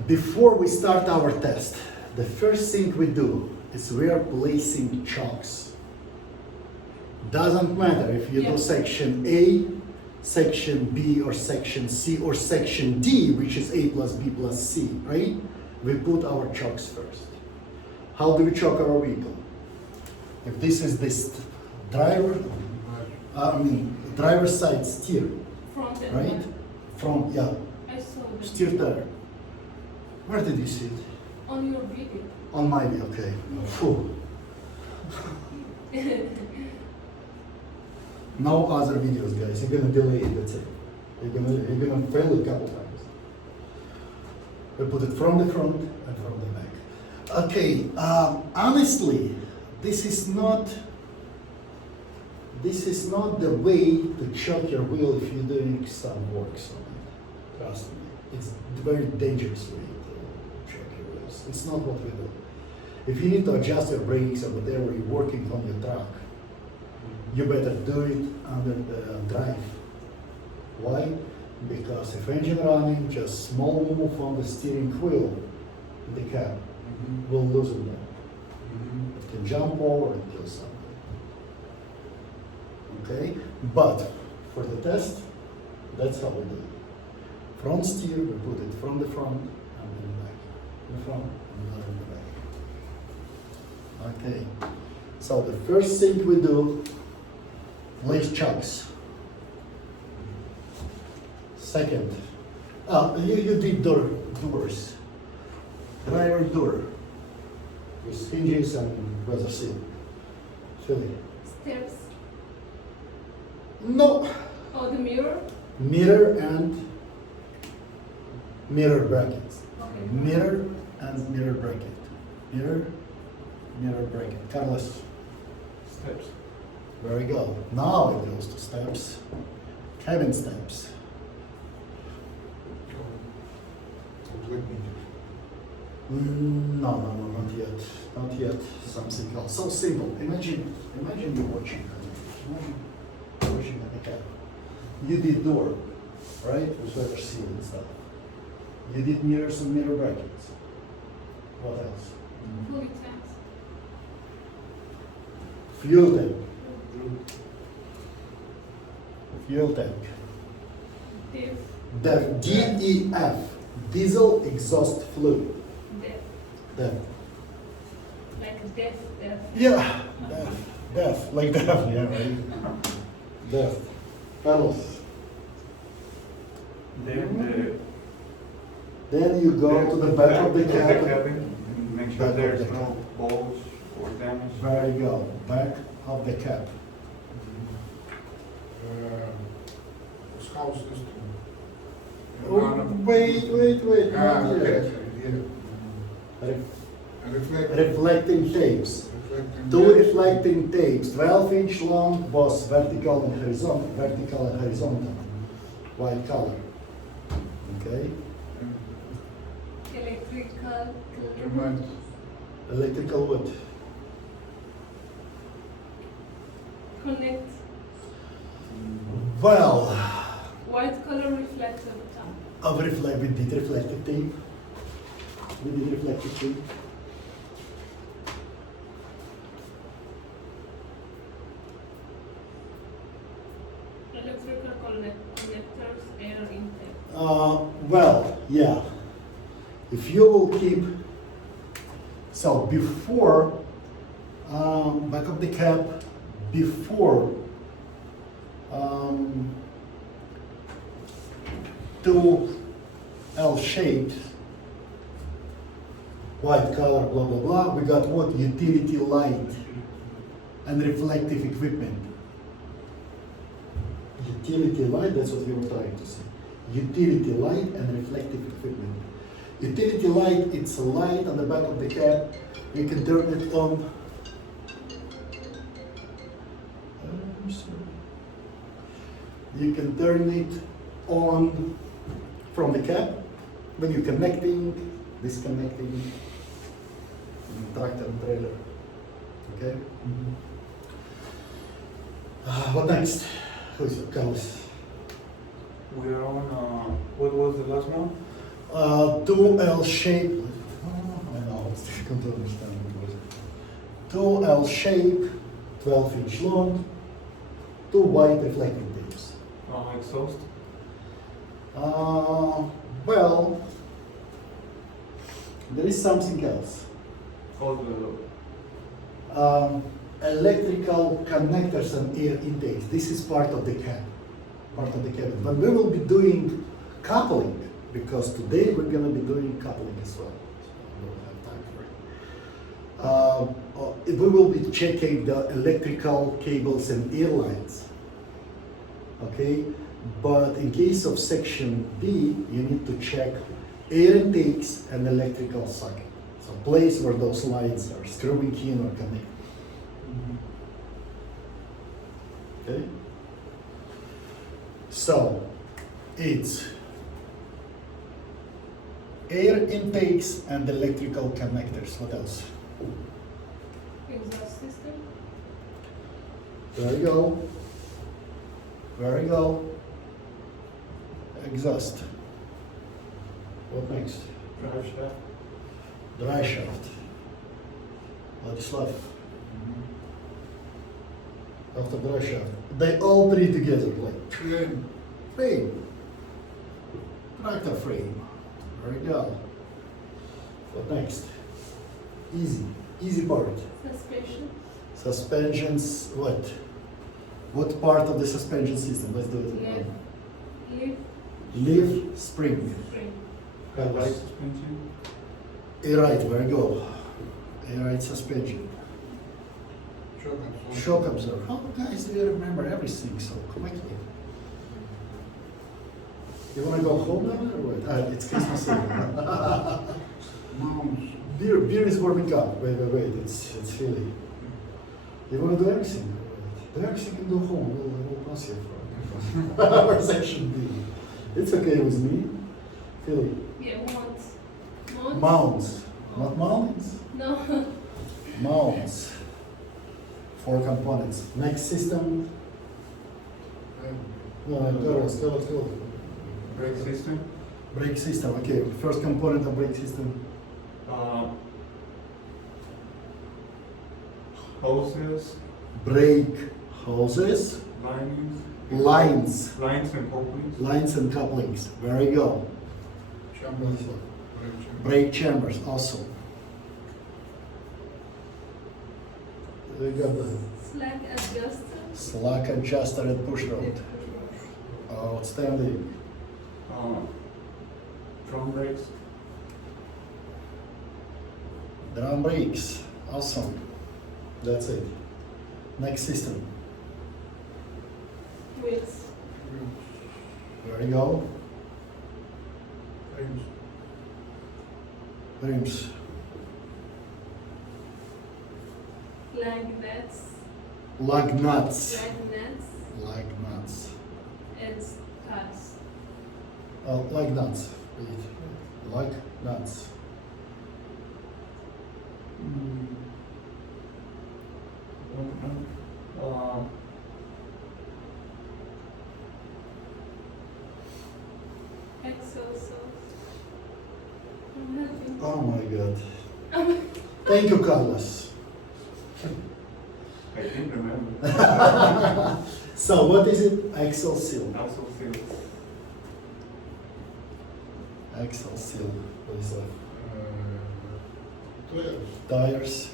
Before we start our test, the first thing we do is we are placing chalks. Doesn't matter if you do section A, section B, or section C, or section D, which is A plus B plus C, right? We put our chalks first. How do we chalk our vehicle? If this is this driver, driver's side steer, Front and right? back. From, yeah, I saw the steer tire. Where did you see it? on your video. On my video, okay. Phew. No other videos, guys. You're gonna delay it, that's it. You're gonna fail a couple times. We put it from the front and from the back. Okay, honestly, this is not the way to check your wheel if you're doing some works on it. Trust me, it's a very dangerous way to check your wheels. It's not what we do. If you need to adjust your brakes or whatever you're working on your truck, you better do it under the drive. Why? Because if engine running, just small move on the steering wheel in the cab will loosen them. It can jump over and kill somebody. Okay? But for the test, that's how we do it. Front steer, we put it from the front and in the back. In the front and in the back. Okay. So the first thing we do, place chocks. Second, you did doors. Driver door with hinges and weather seal. Fill it. Steps. No. Oh, the mirror. Mirror and mirror brackets. Okay. Mirror and mirror bracket. Mirror, mirror bracket. Carlos. Steps. There we go. Now it goes to steps. Cabin steps. No, not yet. Not yet. Something else. So simple. Imagine you're watching. Imagine you're watching at the cab. You did door, right? With weather seal and stuff. You did mirrors and mirror brackets. What else? Fully taxed. Fuel tank. Fuel tank. Diff. DEF. DEF. Diesel exhaust fluid. Def. DEF. Like death. Yeah. DEF. Like DEF. Yeah, right. DEF. Carlos. Then Then you go to the back of the cabin. and make sure Back of there's the no cabin. balls or damage. There you go. Back of the cab. School system. Oh, wait. Not Okay, yet. yeah. Re- Reflecting tapes. Reflecting. Two reflecting tapes, 12-inch long, both vertical and horizontal, white color. Okay? Electrical. Remote. Electrical wood. Connect. Well, white color reflective top. We did reflective tape. We did reflective tape. Electrical connectors, air intake. Well, yeah. If you will keep, so before, back of the cap, before, two L-shaped, white color, blah, blah, blah, we got what? Utility light and reflective equipment. Utility light, that's what we were trying to say. Utility light and reflective equipment. Utility light, it's a light on the back of the cap. You can turn it on. You can turn it on from the cap when you're connecting, disconnecting, tractor and trailer. Okay? What next? Who's it? Carlos. We are on, what was the last one? Two L shape. I know, it's difficult to understand what was it. Two L shape, 12-inch long, two white reflecting tapes. Exhaust? Well, there is something else. All the, Electrical connectors and air intakes. This is part of the cab, part of the cabin. But we will be doing coupling, because today we're going to be doing coupling as well. So we don't have time for it. We will be checking the electrical cables and air lines. Okay, but in case of section B, you need to check air intakes and electrical socket. So place where those lines are screwing in or connected. Okay. So it's air intakes and electrical connectors. What else? Exhaust system. There you go. There you go. Exhaust. What next? drive shaft? Dry shaft. Vladislav. After dry shaft. They all three together, like frame. Tractor frame. There you go. What next? Easy. Easy part. Suspension. Suspensions, what? What part of the suspension system? Let's do it. Leaf. Leaf. Leaf spring. Spring. Light suspension? Airite, there you go. Airite suspension. Shock absorber. Shock absorber. How guys do you remember everything so quickly? You wanna go home now or what? It's Christmas Eve. Mounts. Beer is warming up. Wait, it's Philly. You wanna do everything? Do everything and go home. We'll pass you for our section B. It's okay with me. Philly. Yeah, mounts. Mounts. Not mounts? No. Mounts. 4 components. Next system. No, go. Brake system? Brake system. Okay, first component of brake system. Hoses, Brake hoses, linings, lines, lines and couplings, lines and couplings. There you go. Chambers. Brake chambers also. We got the Slack adjuster. slack adjuster and push rod. Outstanding. drum brakes, Drum brakes. Awesome. That's it. Next system. Wheels. There you go. Frames. Rims. Lug nuts. Lug nuts. Lug nuts. Lug nuts. And studs. Lug nuts. Wait. Lug nuts. my god. Thank you, Carlos. I can't remember. So what is it? Axle seal. Also seals. Axle seal. What is that? Tires. Tires.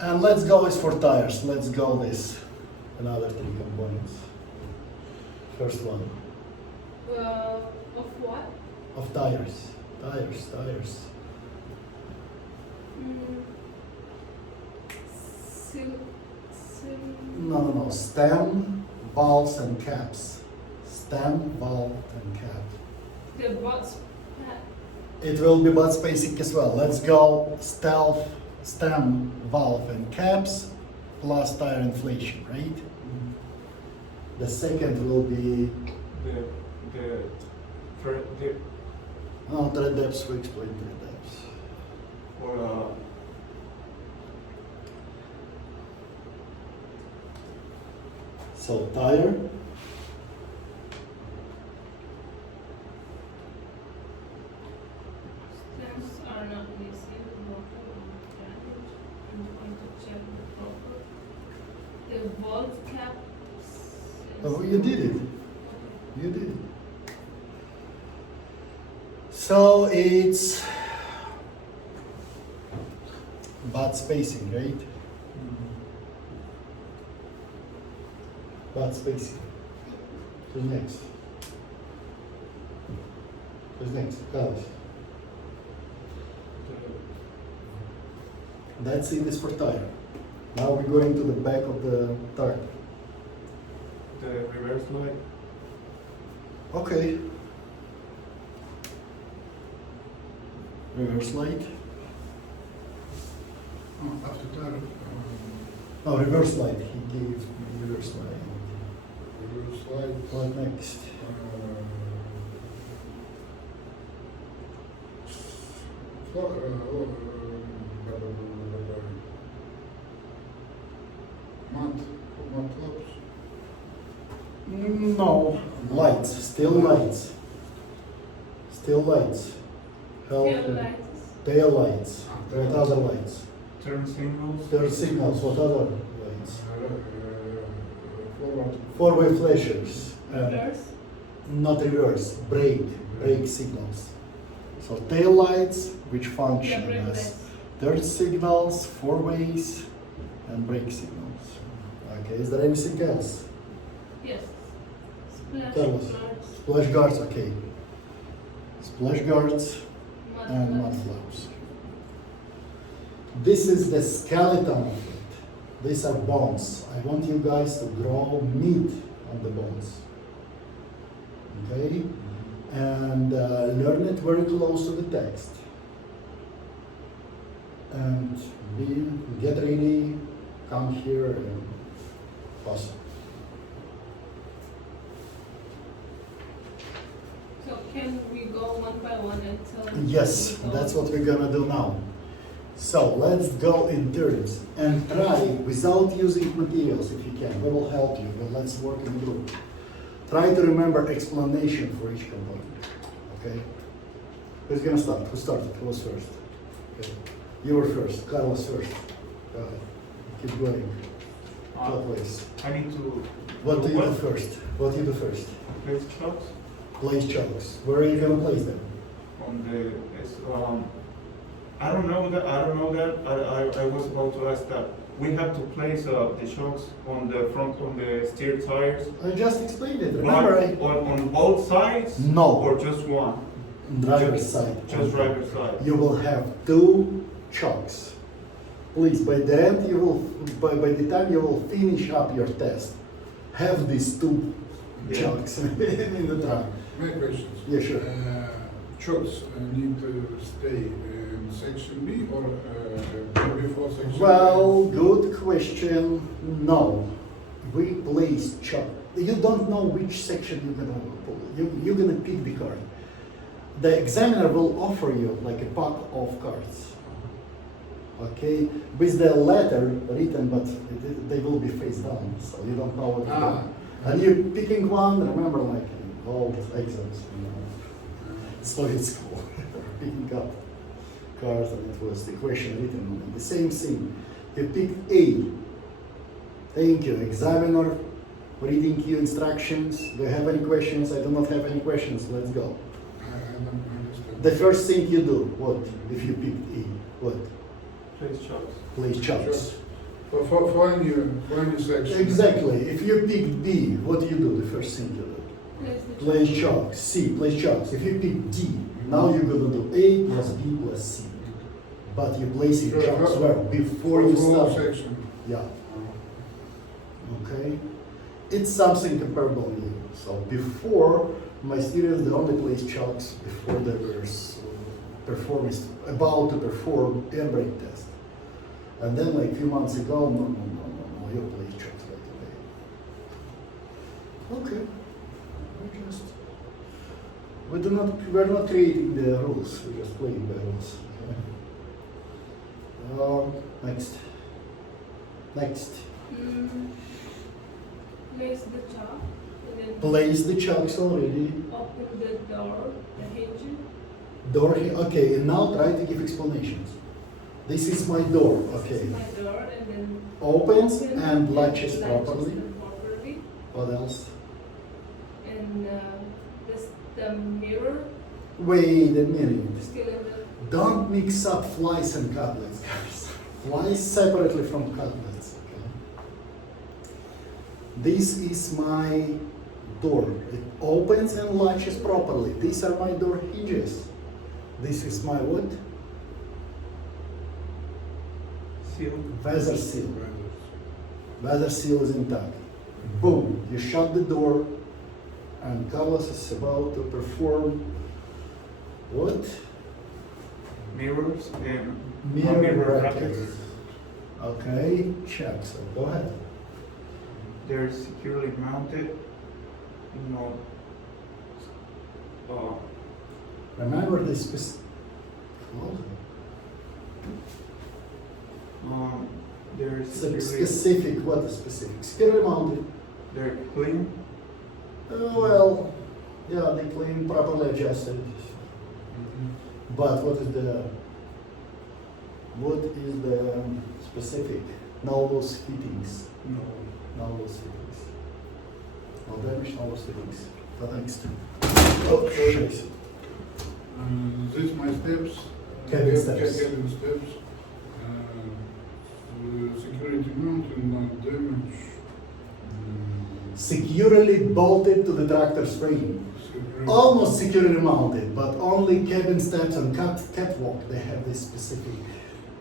And let's go is for tires. Let's go this. Another 3 components. First one. Of what? Of tires. Tires. No. Stem, valves, and caps. Stem, valve, and cap. The box. It will be butt spacing as well. Let's go stealth, stem, valve, and caps, plus tire inflation, right? The second will be The thread depths. We explain thread depths. or So tire, Stems are not missing. Water or damage. I'm going to check the proper. The vault cap. oh, you did it. You did it. So it's butt spacing, right? Butt spacing. Who's next? Who's next? Carlos. That's it is for tire. Now we're going to the back of the tire. the reverse light. Okay. Reverse light. After tire. Oh, reverse light. He gave reverse light. Slide. What next? Mat flaps. No. Lights. Still lights. Still lights. Help. Tail lights. Tail lights. What other lights? Turn signals. There are signals. What other lights? Forward. Four-way flashers. Reverse. Not reverse. Brake. Brake signals. So tail lights, which function The brake as lights. third signals, four ways, and brake signals. Okay, is there anything else? Yes. Splash Tell us. guards. Splash guards, okay. Splash guards Mud and mud flaps. flaps. This is the skeleton of it. These are bones. I want you guys to grow meat on the bones. Okay? And learn it very close to the text. And get ready, come here and pass. So can we go one by one until? Yes, we go? that's what we're gonna do now. So let's go in turns and try without using materials if you can. We will help you, but let's work in group. Try to remember explanation for each component. Okay? Who's gonna start? Who started? Who was first? Okay. You were first. Carlos first. Go ahead. Keep going. Go place. I need to. What do you do first? What do you do first? Place chocks Place chunks. Where are you gonna place them? on the. I don't know that. I was about to ask that. We have to place the shocks on the front on the steer tires. I just explained it. Remember, I on both sides? No. Or just one? driver's side. Just driver's side. You will have two chunks. Please, by the end, you will, by the time you will finish up your test, have these two chunks in the truck. My questions. Yeah, sure. Chocks need to stay in section B or before section Well, good question. No, we place chuck. You don't know which section you're gonna pull. You're gonna pick the card. The examiner will offer you like a pack of cards. Okay, with the letter written, but they will be face down, so you don't know what to do. And you're picking one. Remember, like in old exams, you know. So it's cool. picking up cars, and it was the question written on it. The same thing. You picked A. Thank you. Examiner reading you instructions. Do you have any questions? I do not have any questions. Let's go. I don't understand. The first thing you do, what? If you picked A, what? Place chocks. Place chocks. For any section. Exactly. If you pick B, what do you do? The first thing you do. Place the Place chocks. C, place chocks. If you pick D, now you're gonna do A plus B plus C. But you place it chocks well before you For all start. section. Yeah. Okay. It's something comparable new. So before, my students they only place chocks before they were about to perform air brake test. And then like a few months ago, no, you place chocks right away. Okay. We're not creating the rules, we're just playing the rules. Next. Place the chalk and then Place the chocks already. open the door, the hinge. Door, okay, and now try to give explanations. This is my door, This okay. is my door and then Opens open and latches latches properly. them properly. What else? And the mirror Wait a minute. still in the Don't mix up flies and cutlets, guys. Flies separately from cutlets, okay? This is my door. It opens and latches properly. These are my door hinges. This is my what? Seal. Weather seal. Weather seal is intact. Boom, you shut the door and Carlos is about to perform what? Mirrors and Mirror brackets. brackets. Okay, check, so go ahead. They're securely mounted. Remember this They're securely. specific, what is specific? Securely mounted. They're clean. Well, yeah, they clean, properly adjusted. But what is the specific? No loose fittings. No loose fittings. No damage, no loose fittings. What next? Oh, shit. This my steps. Cabin steps. Cabin steps. Security mountain, not damage. Securely bolted to the tractor's frame. Security- Almost securely mounted, but only cabin steps and catwalk, they have this specific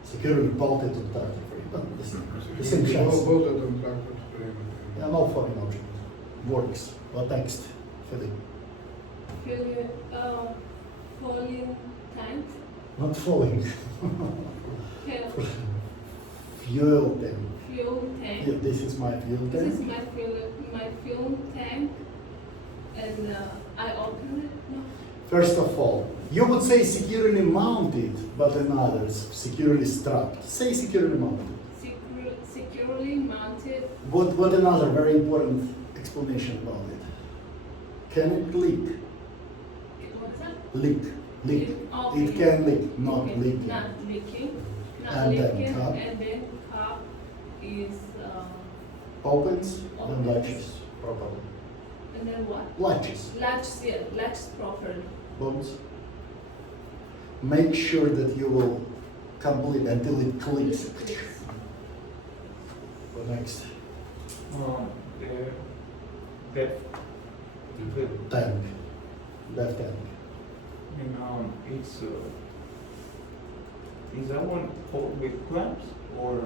securely bolted to the tractor frame. But the same Security chance. bolted on tractor frame. Yeah, no foreign object. Works. What next? Philip? Falling tank. Not falling. Yeah, Fuel tank. fuel tank. Yeah, this is my fuel This is tank. my fuel tank, and I open it. No, First of all, you would say securely mounted, but in others, securely strapped. Say securely mounted. securely mounted. What another very important explanation about it? Can it leak? What is that? Leak. Leak. Oh, It can leak, not okay, leaking. Not leaking. Not And then leaking, cup. and then cup is Opens, then Opens. latches properly. and then what? Latches. Latches properly. Bones. Make sure that you will complete until it clicks. What next? The Tank. Left tank. it's is that one with clamps or?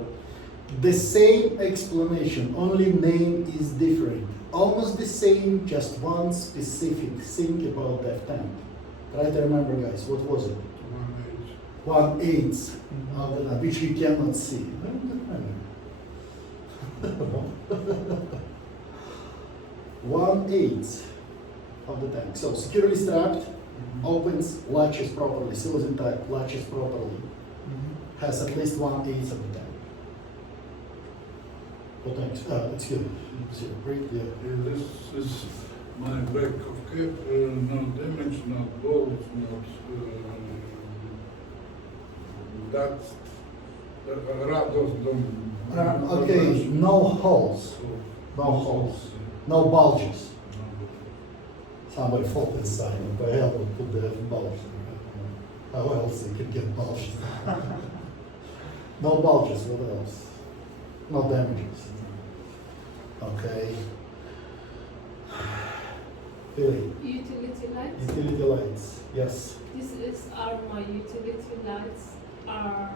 The same explanation, only name is different. Almost the same, just one specific thing about that tank. Try to remember, guys, what was it? 1H. 1/8 of the tank, which you cannot see. I don't remember. 1/8 of the tank. So securely strapped, opens, latches properly, seal is intact, latches properly, has at least 1/8 of the tank. What next? It's here. It's here. Right there. This is my back of cap, no damage, not bolts, not That's, those don't. Okay, no holes, no holes, no bulges. Somebody fault inside, but I haven't put the bulge. How else you can get bulges? No bulges, what else? No damages. Okay. Billy, Utility lights. utility lights, yes. Are my utility lights are.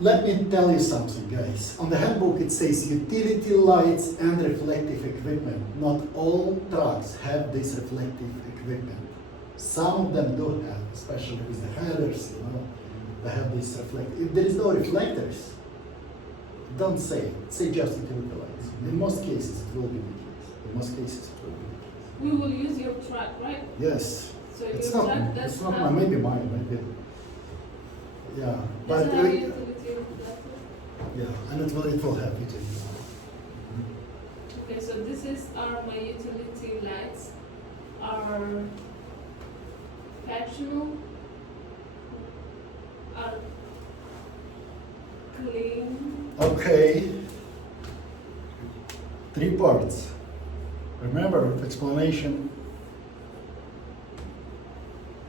Let me tell you something, guys. On the handbook it says utility lights and reflective equipment. Not all trucks have this reflective equipment. Some of them do have, especially with the headers, you know, they have this reflective. If there is no reflectors, don't say it. Say just utility lights. In most cases it will be the case. In most cases it will be the case. We will use your truck, right? Yes. So It's your not, truck it's does not have, mine, maybe mine, maybe. Yeah, but does have utility reflector. yeah, and it will have utility. Okay, so are my utility lights are functional, are clean. Okay. 3 parts. Remember explanation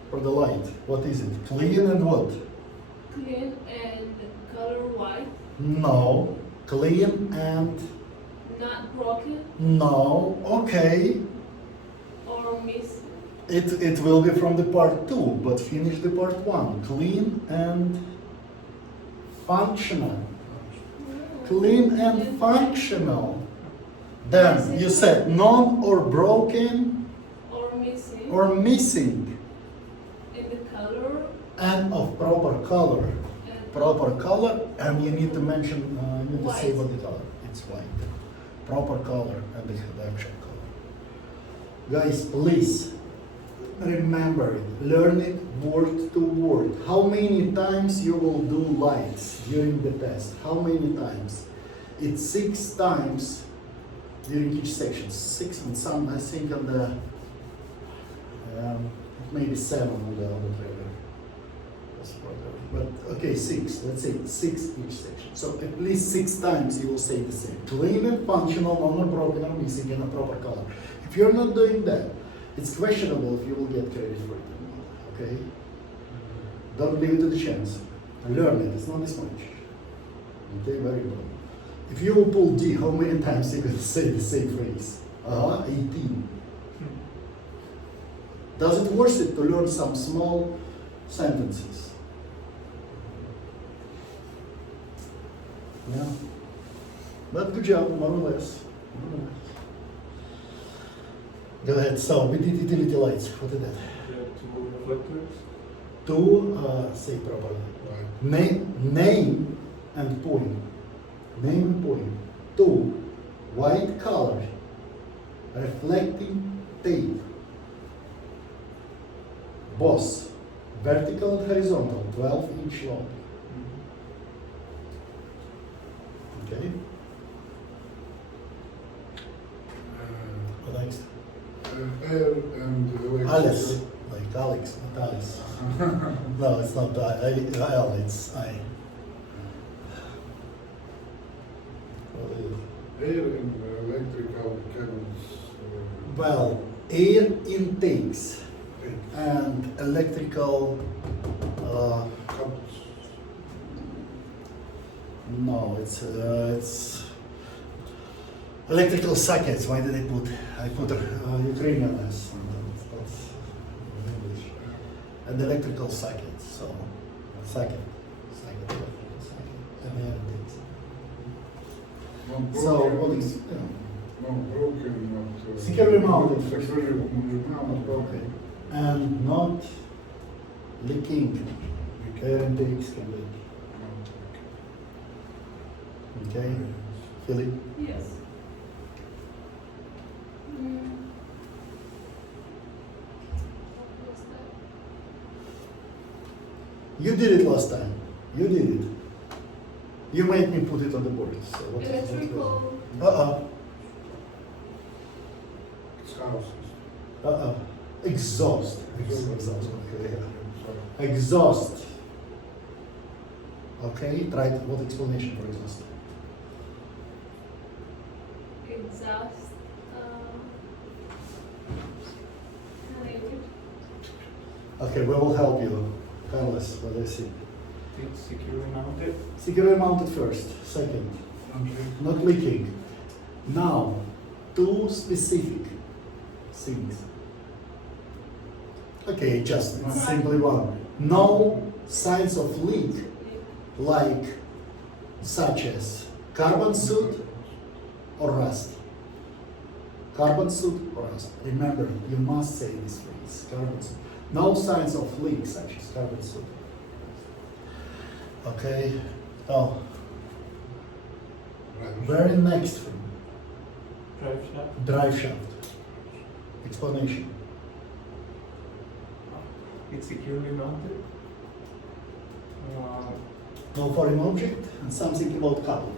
for the light. What is it? Clean and what? Clean and color white, No. Clean and not broken no. Okay. or missing. It will be from the part 2, but finish the part 1. Clean and functional. Clean and functional. Then you said non or broken Or missing. or missing In the color and of proper color. and Proper color, and you need to mention, you need to say White. what the color. It's white. Proper color and the actual color. Guys, please remember it. Learn it word to word. How many times you will do lights during the test? How many times? It's 6 times during each section. 6 and some, I think, on the maybe 7 on the trailer. But okay, 6. Let's say 6 each section. So at least 6 times you will say the same. Clean and functional, non broken or missing in a proper color. If you're not doing that, it's questionable if you will get credit for it or not. Okay? Don't leave it to the chance. Learn it. It's not this much. Okay, very good. If you will pull D, how many times you can say the same phrase? 18. Does it worth it to learn some small sentences? Yeah. But good job, more or less. More or less. Go ahead. So we did utility lights. What is that? Two reflectors. 2, say properly. Name and point. Name and point. 2, white color, reflecting tape. Boss, vertical and horizontal, 12-inch long. Okay. What next? Air and electric. Alice, like Alex, not Alice. No, it's not L, it's I. What is it? Air and electrical cables. Well, air intakes and electrical, Cables. no, it's electrical sockets. Why did I put Ukrainian as that's English. And electrical sockets, so socket, electrical socket, and air intakes. Not So, broken, what is, not broken, not. Securely mounted. Securely not mounted. broken, and not leaking. Air intakes can leak. Okay, Philip? yes. What's that? You did it last time. You did it. You made me put it on the board. So what Electrical. It's houses. Exhaust. Exhaust. Okay, yeah. Sorry. Exhaust. Okay, try what explanation for exhaust? Exhaust. Connected. Okay, we will help you. Carlos, what do you see? It's securely mounted. Securely mounted first. Second, Okay. not leaking. Now, two specific things. Okay, just Right. simply one. No signs of leak, like such as carbon soot or rust. Carbon soot or rust. Remember, you must say this phrase, carbon soot. No signs of leak such as carbon soot. Okay, oh, Right. very next thing, Drive shaft. drive shaft. Explanation. It's securely mounted. No foreign object and something about coupling.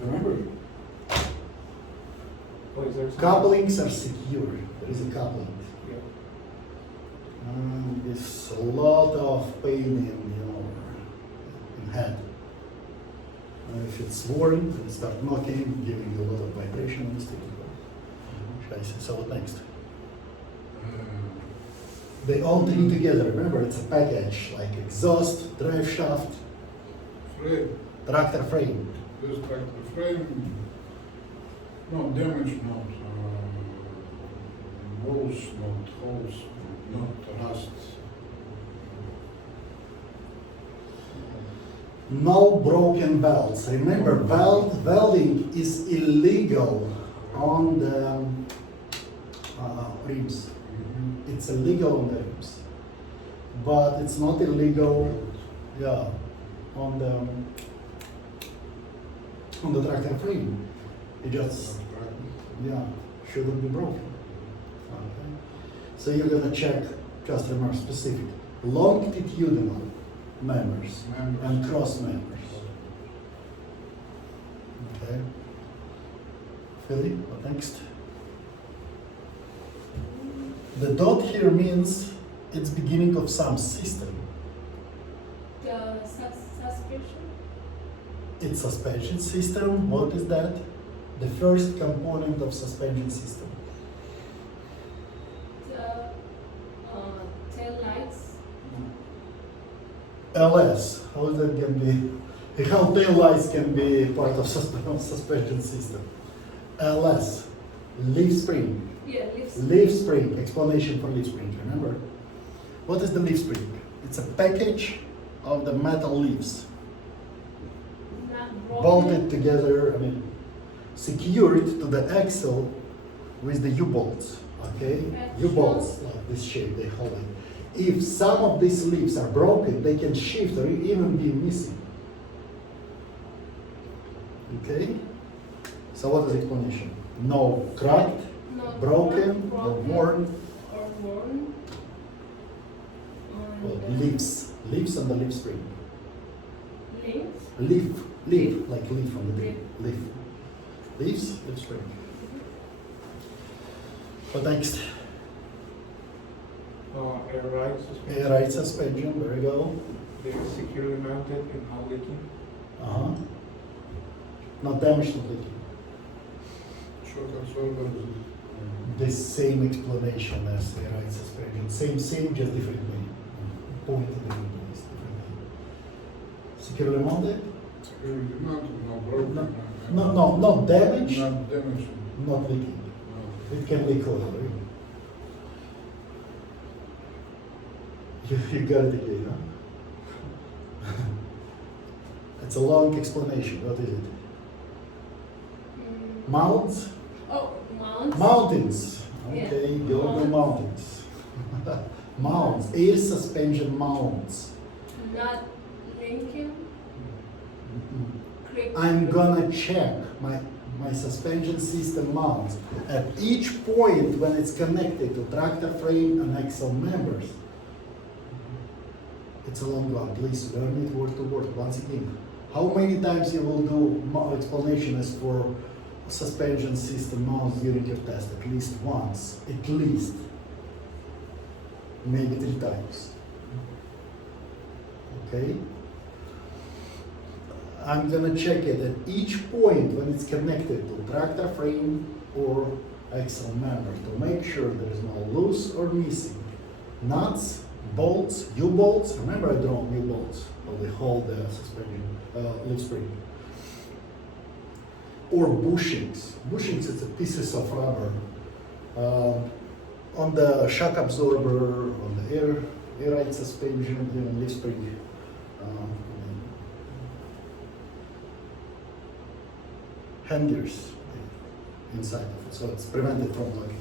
Remember, Oh, is there some- couplings are secure. There is a coupling. Yeah. It's a lot of pain in head. If it's worn, it start knocking, giving a lot of vibration and stuff. Scheiße. So what next? They all three together. Remember, it's a package like exhaust, drive shaft, Frame. tractor frame. This tractor frame, no damage, not walls, not holes, not rust. No broken welds. Remember, welding is illegal on the rims. Mhm. It's illegal on the rims, but it's not illegal, yeah, on the tractor frame. It just, yeah, shouldn't be broken. Okay. So you're gonna check, just remember specific, longitudinal members and cross members. Okay. Philly, what next? The dot here means it's beginning of some system. The suspension. It's suspension system. What is that? The first component of suspension system. The tail lights. LS. How that can be? How tail lights can be part of suspension system? LS. Leaf spring. Yeah, lips. Leaf spring. Explanation for leaf spring. Remember? What is the leaf spring? It's a package of the metal leaves Not broken. bolted together. I mean, secured to the axle with the U-bolts. Okay, U-bolts like this shape. They hold it. If some of these leaves are broken, they can shift or even be missing. Okay. So what is the explanation? No cracked, Not broken, or worn. Or worn. Well, And, leaves on the leaf spring. Links. Leaf, like leaf on the tree. Leaf. Leaves, leaf spring. What next? Air ride suspension. Air ride suspension, there we go. They're securely mounted and not leaking. Uh-huh. Not damaged, not leaking. Shock absorber. The same explanation as air ride suspension. Same, just different name. Point in different place, different name. Securely mounted? Security mounted, no broken. No, not damaged, Not damaged. not leaking. No. It can leak oil. You got it again, huh? It's a long explanation. What is it? Mounts? Oh, mounts. Mountains. Yeah. Okay, go mountains. Mounts, air suspension mounts. Not linking. Click. I'm gonna check my suspension system mounts at each point when it's connected to tractor frame and axle members. It's a long one, please learn it word to word. Once again, how many times you will do explanation as for suspension system mounts during your test at least once, at least, maybe 3 times. Okay? I'm gonna check it at each point when it's connected to tractor frame or axle member to make sure there is no loose or missing nuts, bolts, U-bolts. Remember I draw U-bolts, or they hold the suspension, leaf spring. Or bushings. Bushings is pieces of rubber on the shock absorber, on the air ride suspension, even leaf spring. Hangers inside of it, so it's prevented from like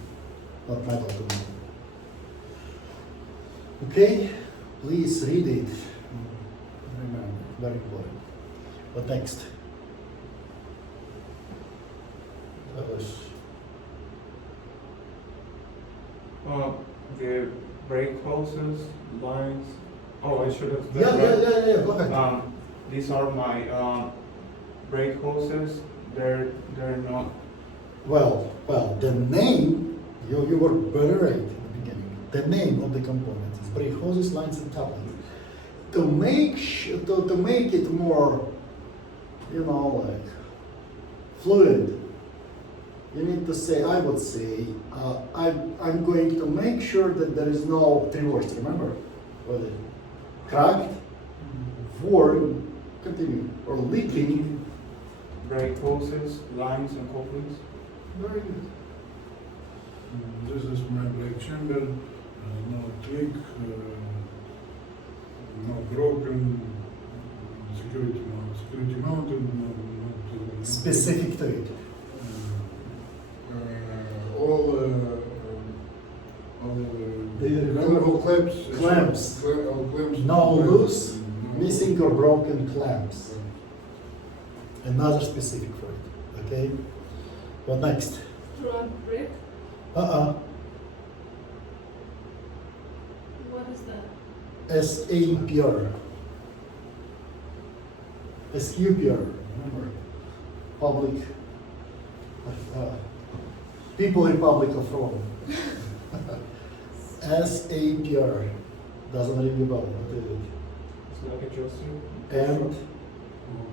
not metal to metal. Okay, please read it. Remember, very important. What next? That was The brake hoses, lines. Oh, I should have. yeah. Go ahead. These are my brake hoses. They're not. Well, the name you were very right in the beginning. The name of the component is brake hoses, lines, and couplings. To make it more, like fluid, you need to say. I would say, I'm going to make sure that there is no reverse. Remember, was it cracked, worn, continue, or leaking. Brake hoses, lines, and couplings. Very good. This is my brake chamber, no tweak, no broken, security mounted, not Specific to it. all clamps. Clamps. All clamps. No loose, missing or broken clamps. Another specific for it. Okay. What next? Front brake. What What is that? SAPR. SQPR. Remember, Public. People Republic of Rome. SAPR. Doesn't ring a bell. What is it? Slack adjuster. And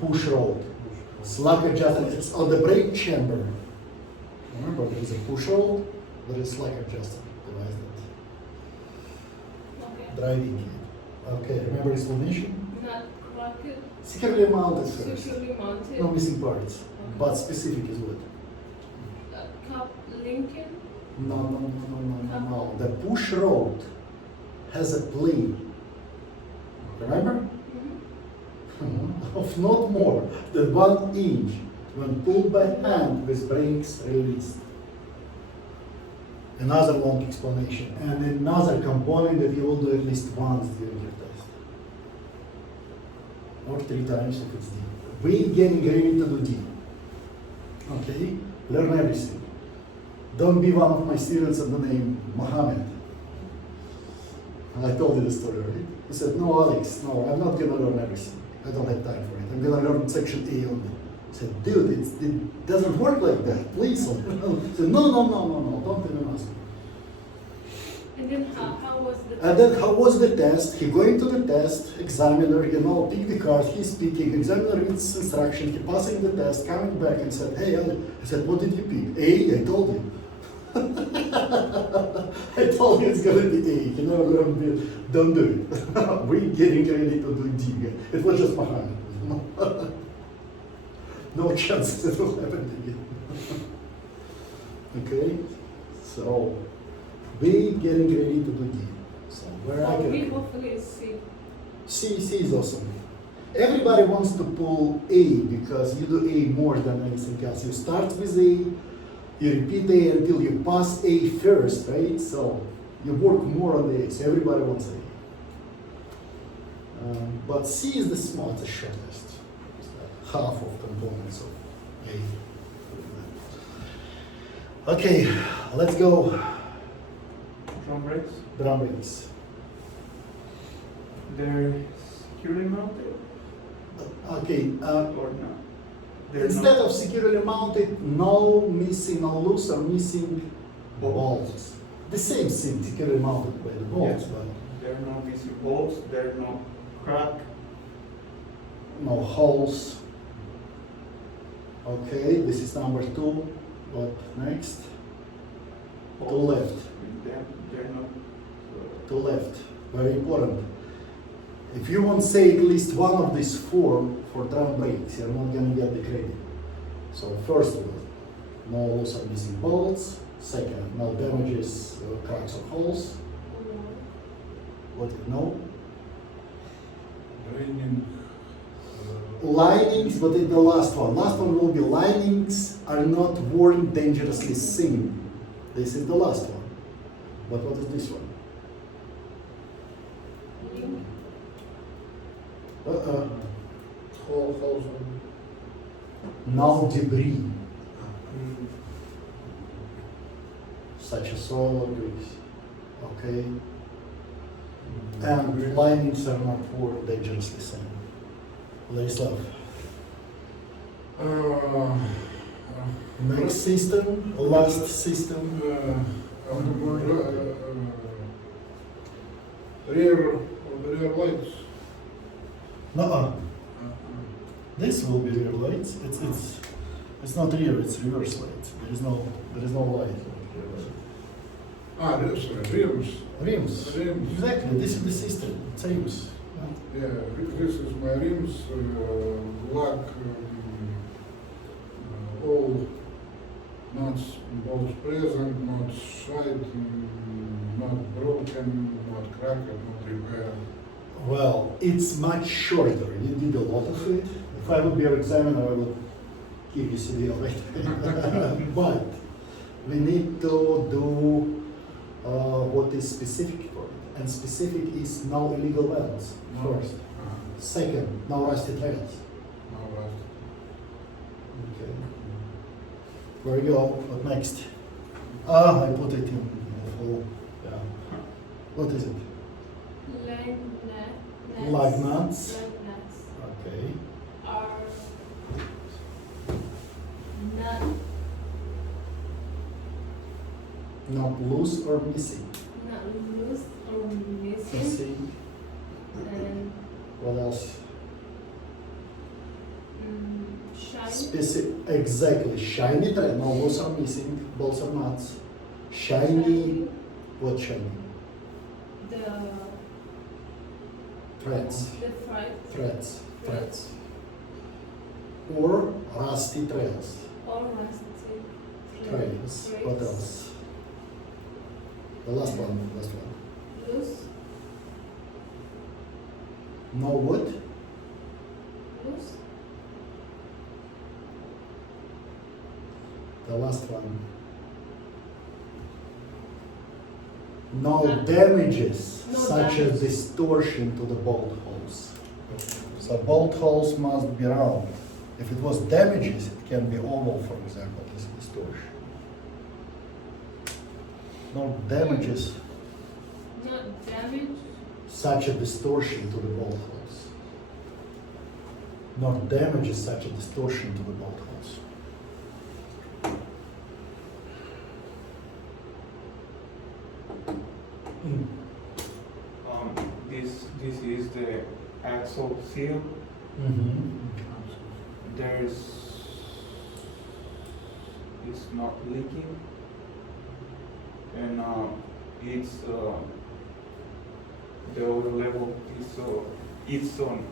push rod. Slack adjustment is on the brake chamber. Remember, there is a push rod, there is slack adjustment device Okay. that driving it. Okay, remember explanation? Not crooked. Securely mounted first. Securely mounted. No missing parts, but specific is what? Cup linking. No. The push rod has a plate. Remember? Of not more than 1 inch when pulled by hand with brakes released. Another long explanation and another component that you will do at least once during your test. Or 3 times if it's D. We getting ready to do D. Okay? Learn everything. Don't be one of my students of the name Mohammed. I told you the story, right? He said, no, Alex, no, I'm not gonna learn everything. I don't have time for it. I'm gonna learn section A only. I said, dude, it doesn't work like that. Please. I said, no, don't even ask me. And then how was the And then how was the test? He going to the test, examiner, pick the card, he's speaking, examiner reads instruction, he passing the test, coming back and said, hey, Alex, I said, what did you pick? A? I told you. I told you it's gonna be A. You never learn B. Don't do it. We're getting ready to do D. It was just Mohammed. No chance it will happen again. Okay? So, we getting ready to do D. So, where I we can. hopefully see. C is awesome. Everybody wants to pull A because you do A more than anything else. You start with A. You repeat A until you pass A first, right? So you work more on the A. So everybody wants A. But C is the smallest, shortest. It's like half of components of A. Okay, let's go. Drum brakes. Drum brakes. They're securely mounted Okay, or not? They're Instead not- of securely mounted, no missing, no loose or missing bolts. The same thing, securely mounted by the bolts, Yes. but There are no missing bolts, there are no crack. no holes. Okay, this is number 2. What next? To left. They're not. To left. Very important. If you won't say at least one of these 4 for drum brakes, you're not gonna get the credit. So first one, no loose or missing bolts. Second, no damages, cracks or holes. What? No Training. linings, but in the last one. Last one will be linings are not worn dangerously thin. This is the last one. But what is this one? Link. Holes on. No debris, Mm, such as soil or grease. Okay? And linings are not worn dangerously thin. Ladislav. Next system, last system. Rear lights. No, this will be rear lights. It's not rear. It's reverse lights. There is no light. That's rims. Rims. Rims. Exactly. This is the system. Same. Yeah, this is my rims, black, all nuts, bolts present, not shite, not broken, not cracked, not repaired. Well, it's much shorter. You did a lot of it. If I would be your examiner, I would give you CDL, right? But we need to do what is specific for it. And specific is no illegal welds, first. Second, no rusty threads. No rust. Okay. Where you go? What next? Ah, I put it in the full. Yeah. What is it? Lug nuts. Lug nuts Okay. are not Not loose or missing. loose or missing, Missing. and What else? shiny. Exactly. Shiny thread. No loose or missing. Bolts or nuts. Shiny. What shiny? The Threads. fried Threads. Threads. Or rusty threads. or rusty Threads. What else? The last one. Last one. Loose, No wood. loose, The last one. No No. damages, No such damage. as distortion to the bolt holes. So bolt holes must be round. If it was damages, it can be oval, for example, this distortion. No damages, not damage, such a distortion to the bolt holes. No damages, such a distortion to the bolt holes. This is the axle seal. It's not leaking, and it's the oil level is it's on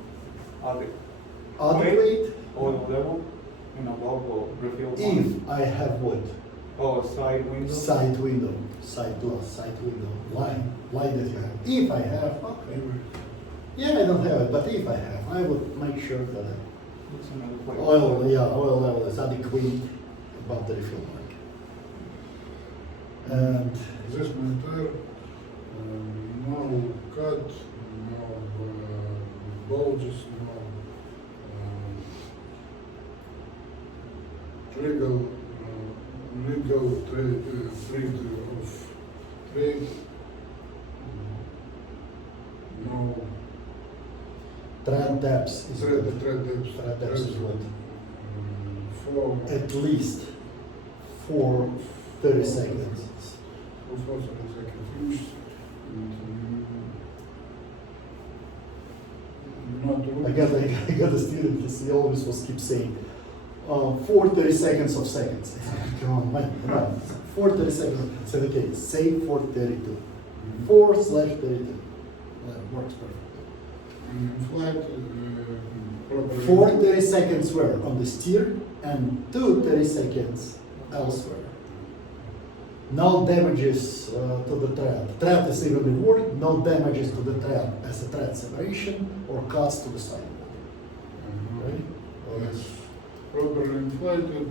Adequate oil level and above refill if line. I have what? Side window. Side window, side glass, side window, line that you have. If I have, okay. Yeah, I don't have it, but if I have, I would make sure that It's another way. oil level is adequate above the refill mark. And This meter, no cut, no bulges, no legal trade of trade, no thread depths is trade what? depth. Thread depths is what? for at least for 30 seconds. for 30 seconds. I got a student, he always was keep saying, for 30 seconds of seconds. I said, come on, man, come on. For 30 seconds. I said, okay, say 432. 4/32. That works perfect. Flight, properly. 4 30 seconds were on the steer and 2 30 seconds elsewhere. No damages to the thread. Thread is even the word, no damages to the thread as a thread separation or cuts to the sidewall. Right? Yes. Properly inflated,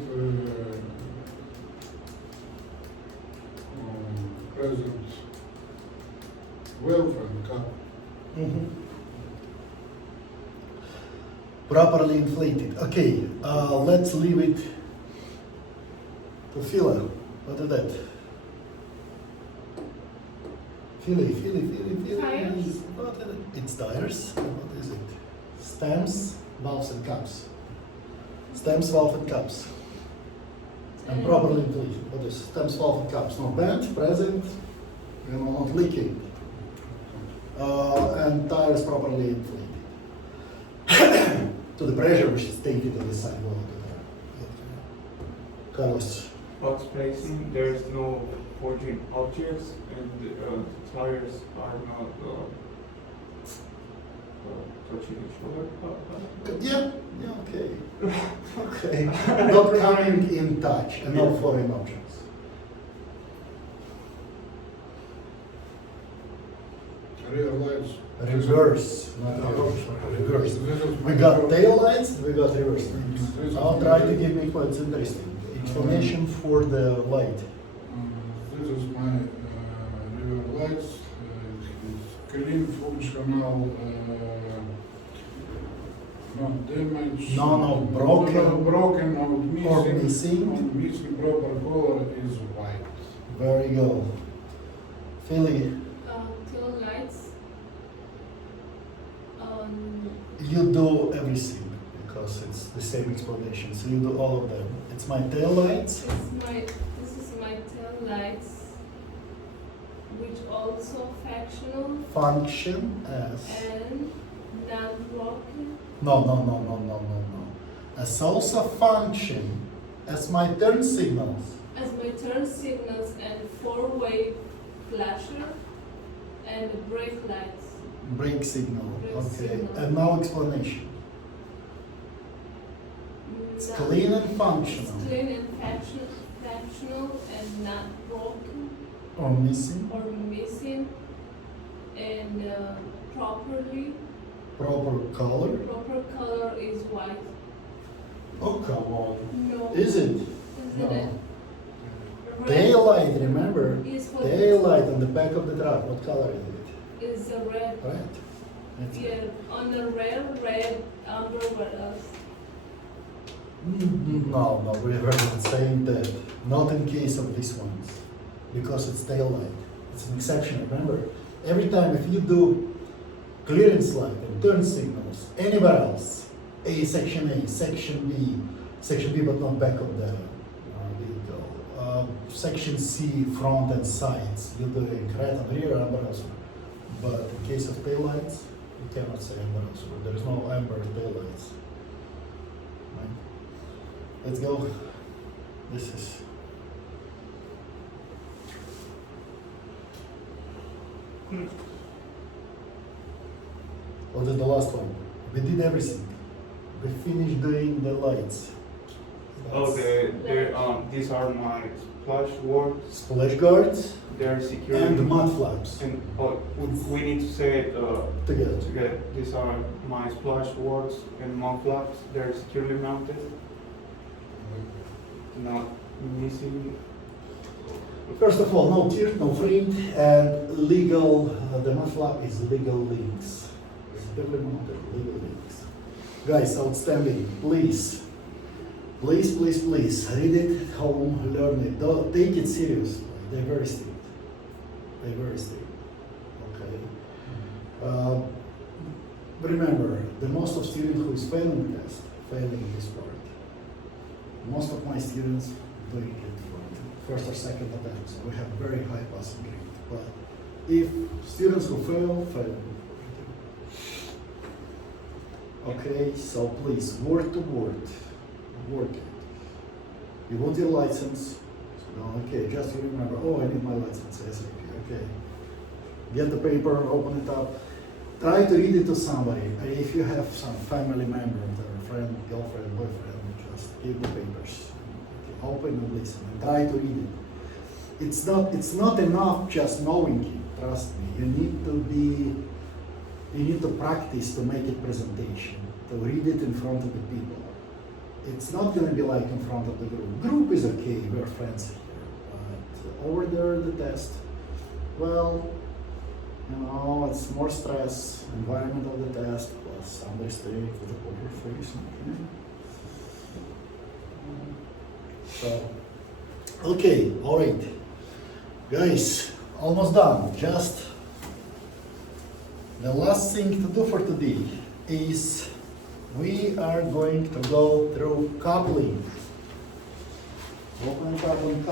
present valve and cap. Properly inflated. Okay, let's leave it to filler. What is that? Filler. Tires? What is it? It's tires. What is it? Stems, valves and caps. Stems, valve and caps. And properly inflated. What is stems, valve and caps? No bent, present, not leaking. And tires properly inflated. To the pressure which is taken to the sidewall of the car. Carlos. Box placing, there's no forging objects, and tires are not touching each other. Yeah, okay. Okay. Not coming in touch and no foreign objects. Rear lights. Reverse, not reverse. We got tail lights, we got reverse lights. I'll try to give me what's interesting. Explanation for the light. This is my rear lights. Clean, functional, not damaged. No broken. No broken, not missing. Or missing. Not missing. Proper color is white. Very good. Philly, Tail lights. you do everything because it's the same explanation. So you do all of them. It's my tail lights. This is my tail lights, which also functional Function as and non-broken. no. As also function as my turn signals. As my turn signals and four-way flasher and brake lights. Brake signal. Brake Okay. signal. And now explanation. It's clean and functional. It's clean and functional and not broken Or missing. or missing, and proper Proper color. is white. Oh, come on. No. Is it? Isn't No. it? Red Tail light, remember? is for Tail light on the back of the truck. What color is it? is a red. Red. That's Yeah, on the red, amber, what else? No, we were not saying that. Not in case of these ones. Because it's tail light. It's an exception, remember? Every time if you do clearance light and turn signals anywhere else, section A, section B but not back of the vehicle, section C, front and sides, you're doing red and rear, amber also. But in case of tail lights, you cannot say amber also. There is no amber tail lights. Right? Let's go. This is. What is the last one? We did everything. We finished doing the lights. Oh, these are my splash words. Splash guards They're secure. and mud flaps And we need to say it together. together. These are my splash words and mud flaps. They're securely mounted, not missing. First of all, no tear, no frame, and legal. The mud flap is legal links. Securely mounted legal links. Guys, outstanding. Please, read it at home, learn it. Don't take it seriously. They're very strict. Okay. Remember, the most of students who is failing test, failing this part. Most of my students doing it for first or second attempt, so we have very high passing rate. But if students who fail, fail. Okay, so please, word to word, work it. You want your license, so, okay, just remember, oh, I need my license, SAP, okay. Get the paper, open it up, try to read it to somebody. If you have some family member, or friend, girlfriend, boyfriend, just give the papers. Okay, open and listen, and try to read it. It's not enough just knowing it, trust me. You need to practice to make it presentation, to read it in front of the people. It's not gonna be like in front of the group. Group is okay, we're friends here. But over there, the test, well, you know, it's more stress, environment of the test, plus somebody staying with a poker face. So, okay, all right. Guys, almost done. Just the last thing to do for today is we are going to go through coupling. Open coupling.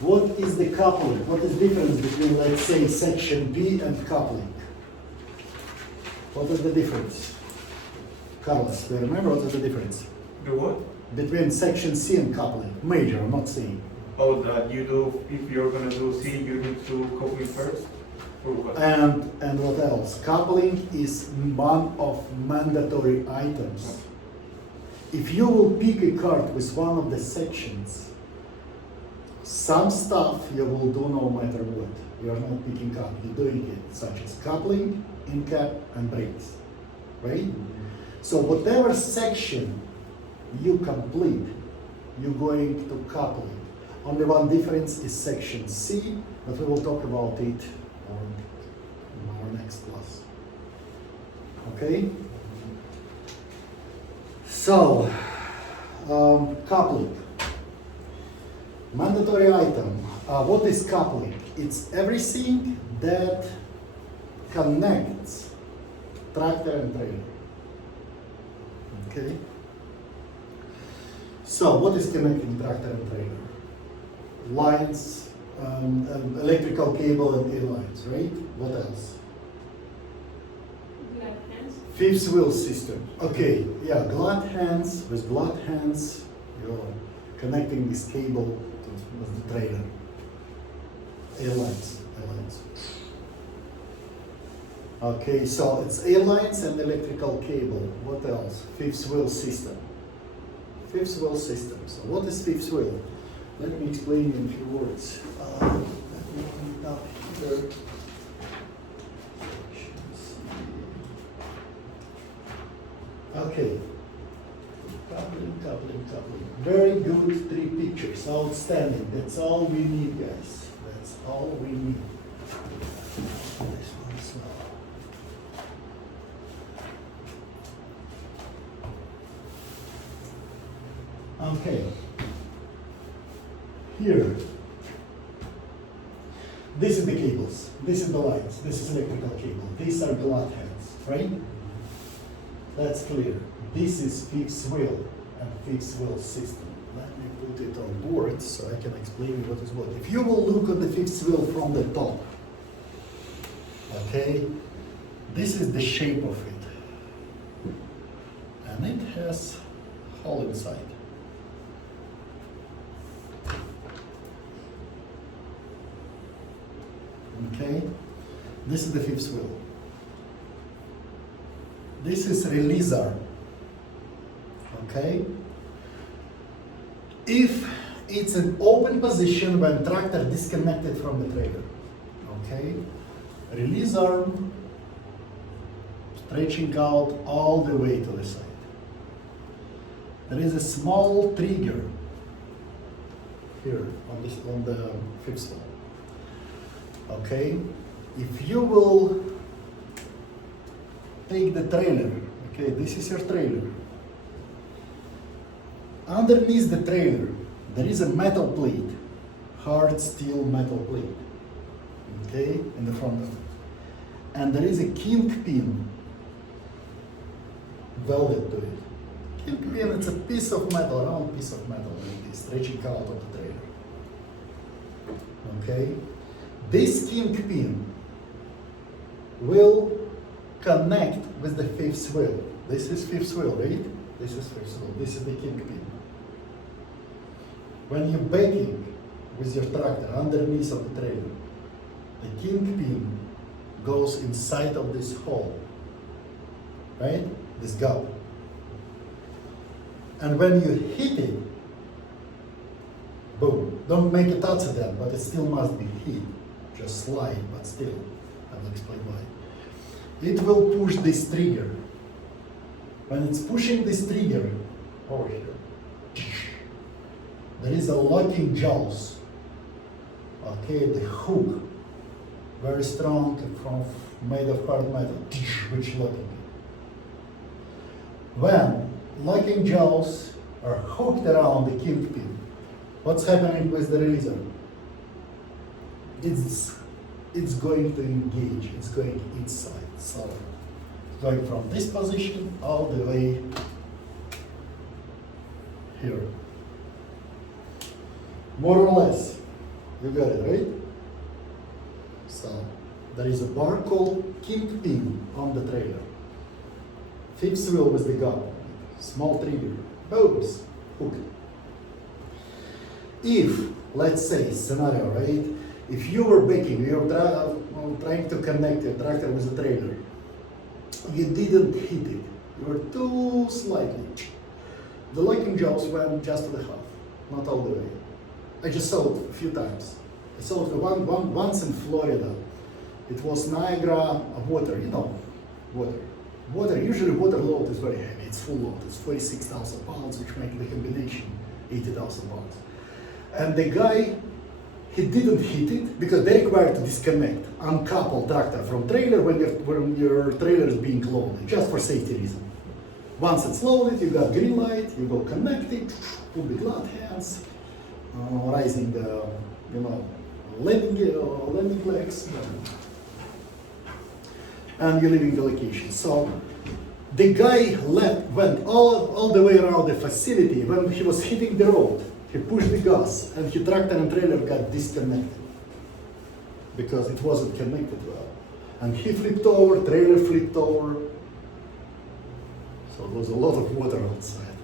What is the coupling? What is the difference between, let's say, section B and coupling? What is the difference? Carlos, do you remember what is the difference? The what? Between section C and coupling, major, I'm not C. Oh, that you do, if you're gonna do C, you need to copy first? Or what? And what else? Coupling is one of mandatory items. If you will pick a card with one of the sections, some stuff you will do no matter what. You are not picking up, you're doing it, such as coupling, in-cap, and brakes, right? So whatever section you complete, you're going to couple it. Only one difference is section C, but we will talk about it in our next class. Okay? So, coupling. Mandatory item. What is coupling? It's everything that connects tractor and trailer. Okay? So, what is connecting tractor and trailer? Lines, electrical cable and A-lines, right? What else? Glad hands. Fifth wheel system. Okay, yeah, glad hands. With glad hands, you're connecting this cable with the trailer. A-lines. Okay, so it's A-lines and electrical cable. What else? Fifth wheel system. Fifth wheel system. So what is fifth wheel? Let me explain in a few words. Let me open it up here. Okay. Coupling. Very good, 3 pictures. Outstanding. That's all we need, guys. That's all we need. This one as well. Okay. Here. This is the cables. This is the lines. This is electrical cable. These are glad hands, right? That's clear. This is fixed wheel and fixed wheel system. Let me put it on board so I can explain what is what. If you will look at the fixed wheel from the top, okay, this is the shape of it. And it has a hole inside. Okay, this is the fifth wheel. This is release arm. Okay. If it's an open position when tractor disconnected from the trailer. Okay. Release arm stretching out all the way to the side. There is a small trigger here on the fifth wheel. Okay, if you will take the trailer, okay, this is your trailer. Underneath the trailer, there is a metal plate, hard steel metal plate, okay, in the front of it. And there is a kink pin welded to it. Kingpin, it's a piece of metal, round piece of metal like this, stretching out of the trailer. Okay? This kingpin will connect with the fifth wheel. This is fifth wheel, right? This is fifth wheel. This is the kingpin. When you're baking with your tractor underneath of the trailer, the kingpin goes inside of this hole, right? This gap. And when you hit it, boom, don't make it accident, but it still must be hit. Just slide, but still, I will explain why. It will push this trigger. When it's pushing this trigger, over here, there is a locking jaws. Okay, the hook, very strong, made of hard metal, which locking it. When locking jaws are hooked around the kingpin, what's happening with the releaser? It's going to engage, it's going inside. So, going from this position all the way here. More or less, you got it, right? So, there is a bar called kingpin on the trailer. Fifth wheel with the gap, small trigger, booms, hook. If, let's say, scenario, right? If you were baking, you're trying to connect your tractor with the trailer, you didn't hit it, you were too slightly. The locking jaws went just to the half, not all the way. I just saw it a few times. I saw it once in Florida. It was Niagara water, you know, water. Usually water load is very heavy. It's full load. It's 46,000 pounds, which make the combination 80,000 pounds. And the guy, he didn't hit it because they require to disconnect, uncouple tractor from trailer when your trailer is being loaded, just for safety reason. Once it's loaded, you got green light, you go connect it, put the glad hands, rising the, landing legs, and you're leaving the location. So the guy went all the way around the facility. When he was hitting the road, he pushed the gas, and his tractor and trailer got disconnected because it wasn't connected well. And he flipped over, trailer flipped over. So there was a lot of water outside.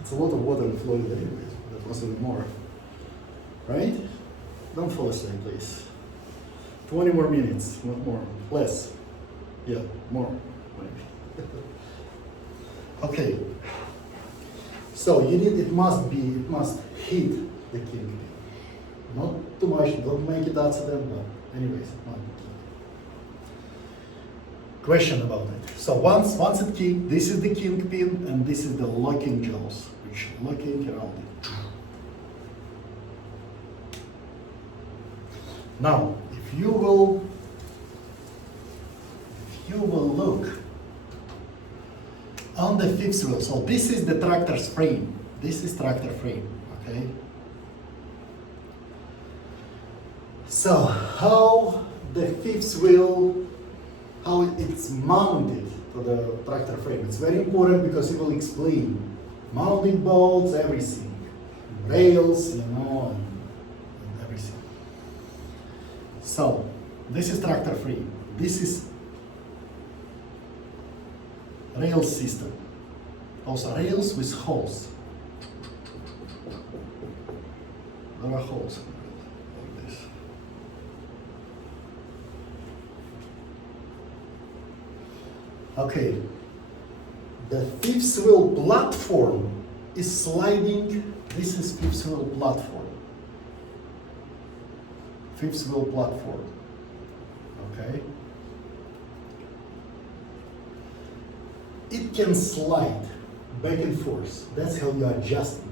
It's a lot of water in Florida anyways. That must have been more. Right? Don't fall asleep, please. 20 more minutes, not more. Less. Yeah, more. Maybe. Okay. So it must hit the kingpin. Not too much, don't make it accident, but anyways, not key. Question about it. So once it key, this is the kingpin and this is the locking jaws, which locking around it. Now, if you will look on the fifth wheel, so this is the tractor's frame. This is tractor frame, okay? So how the fifth wheel, how it's mounted to the tractor frame. It's very important because it will explain mounting bolts, everything, rails, and everything. So this is tractor frame. This is rail system. Also rails with holes. There are holes like this. Okay. The fifth wheel platform is sliding. This is fifth wheel platform. Fifth wheel platform. Okay. It can slide back and forth. That's how you adjust it.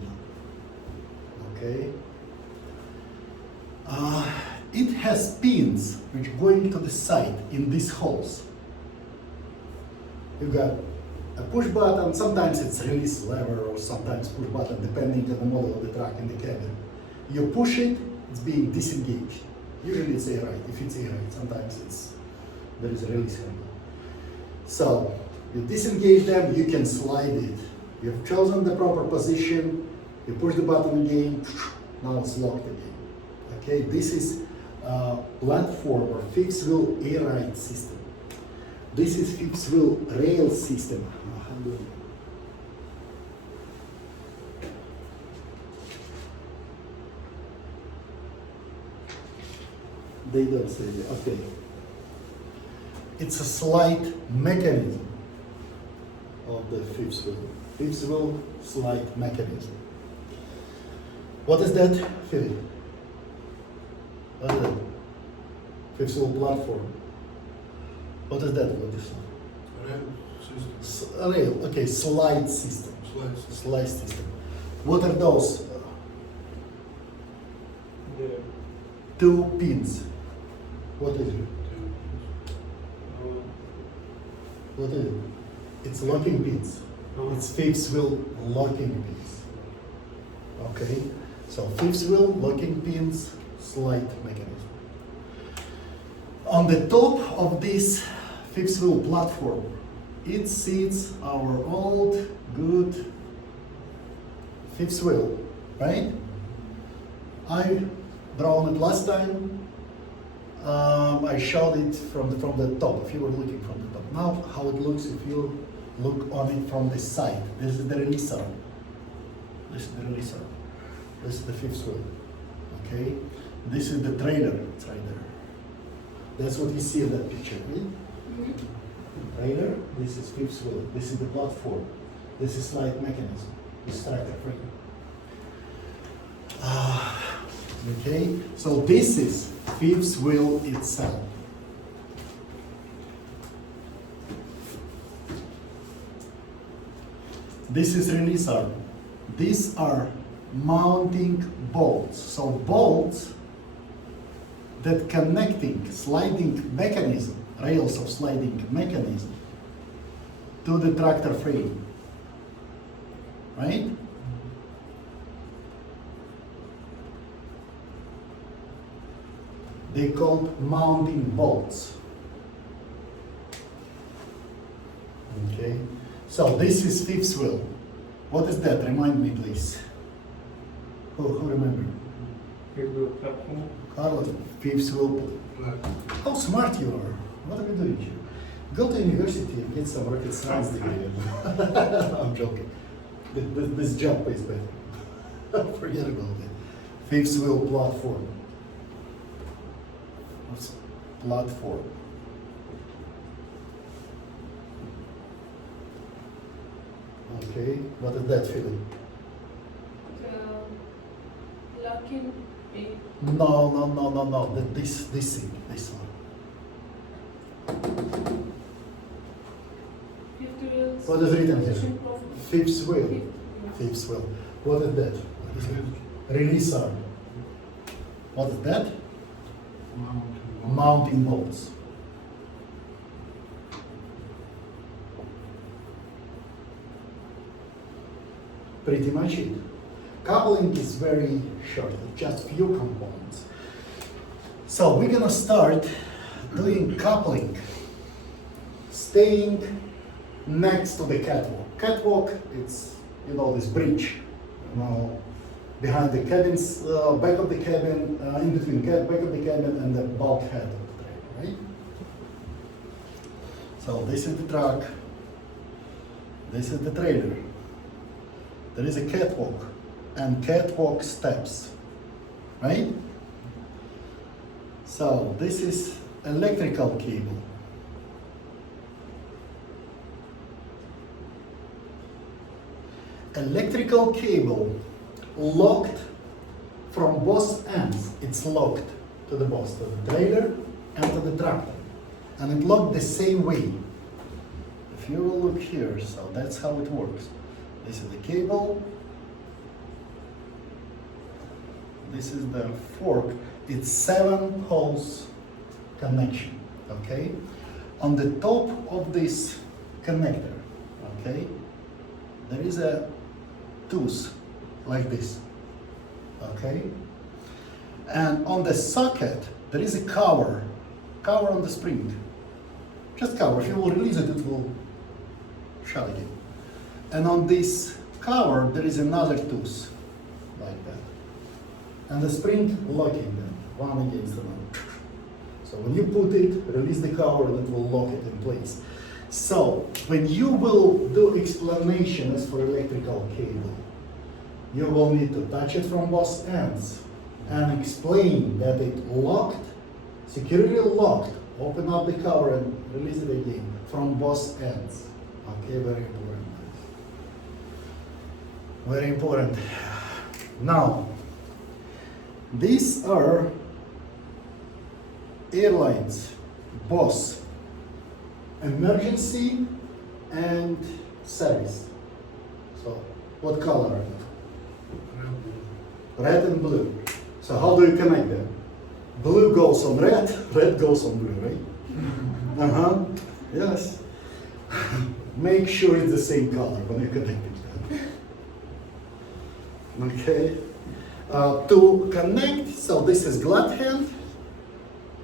Okay. It has pins which going to the side in these holes. You got a push button. Sometimes it's release lever or sometimes push button, depending on the model of the truck in the cabin. You push it, it's being disengaged. Usually it's air right. If it's air right, sometimes there is a release handle. So you disengage them, you can slide it You've chosen the proper position, you push the button again, now it's locked again. Okay, this is platform or fixed wheel air ride system. This is fixed wheel rail system. They don't say that. Okay. It's a slide mechanism of the fifth wheel. Fifth wheel slide mechanism. What is that, Philip? What is that? Fifth wheel platform. What is that? What is Rail system. Rail. Okay, slide system. Slide system. Slide system. What are those? The, Two pins. What is it? What is it? It's locking pins. It's fifth wheel locking pins. Okay, so fifth wheel locking pins, slide mechanism. On the top of this fifth wheel platform, it sits our old good fifth wheel, right? I drawn it last time. I showed it from the top, if you were looking from the top. Now, how it looks if you look on it from the side. This is the release arm. This is the release arm. This is the fifth wheel. Okay? This is the trailer. It's right there. That's what you see in that picture, right? Trailer, this is fifth wheel. This is the platform. This is slide mechanism. This is tractor frame. Okay, so this is fifth wheel itself. This is release arm. These are mounting bolts. So bolts that connecting sliding mechanism, rails of sliding mechanism to the tractor frame, right? They called mounting bolts. Okay, so this is fifth wheel. What is that? Remind me, please. Who remember? the platform. Carlos, fifth wheel. How smart you are. What are you doing here? Go to university and get some rocket science degree. I'm joking. This job pays better. Forget about it. Fifth wheel platform. What's platform? Okay, what is that feeling? The locking pin. No. This thing, this one. Fifth wheel. What is written here? Position profile. Fifth wheel. Yes. Fifth wheel. What is that? What is it? Release arm. What is that? Mounting bolts. Pretty much it. Coupling is very short, just few components. So we're gonna start doing coupling, staying next to the catwalk. Catwalk, it's, you know, this bridge, you know, behind the cabins, back of the cabin, in between back of the cabin and the bulkhead of the train, right? So this is the truck, this is the trailer. There is a catwalk and catwalk steps, right? So this is electrical cable. Electrical cable locked from both ends. It's locked to the both, to the trailer and to the tractor. And it locked the same way. If you will look here, so that's how it works. This is the cable. This is the fork. It's 7 holes connection, okay? On the top of this connector, okay, there is a tooth like this, okay? And on the socket, there is a cover on the spring. Just cover. If you will release it, it will shut again. And on this cover, there is another tooth, like that. And the spring locking them, one against another. So when you put it, release the cover, and it will lock it in place. So when you will do explanation as for electrical cable, you will need to touch it from both ends and explain that it locked, securely locked. Open up the cover and release it again from both ends. Okay, very important. Very important. Now, these are airlines, both emergency and service. So, what color are they? Red and blue. So how do you connect them? Blue goes on red, red goes on blue, right? Uh-huh, yes. Make sure it's the same color when you connect it. Okay. To connect, so this is glad hand,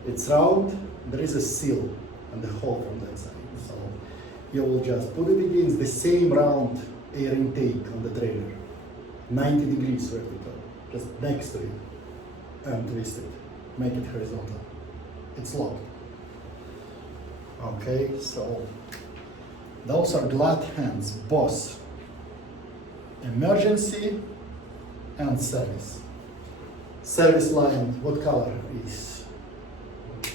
it's round, there is a seal and a hole from that side. So you will just put it against the same round air intake on the trailer, 90 degrees vertical, just next to it, and twist it, make it horizontal. It's locked. Okay, so those are glad hands, both emergency and service. Service line, what color is?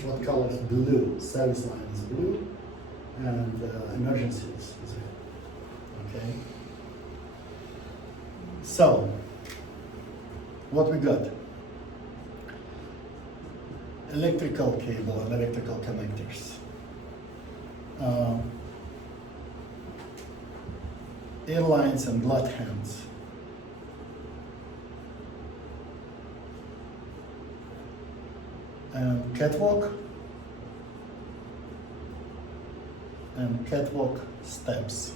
What color is blue? Service line is blue, and emergency is red. Okay. So, what we got? Electrical cable and electrical connectors. Airlines and glad hands. And catwalk steps.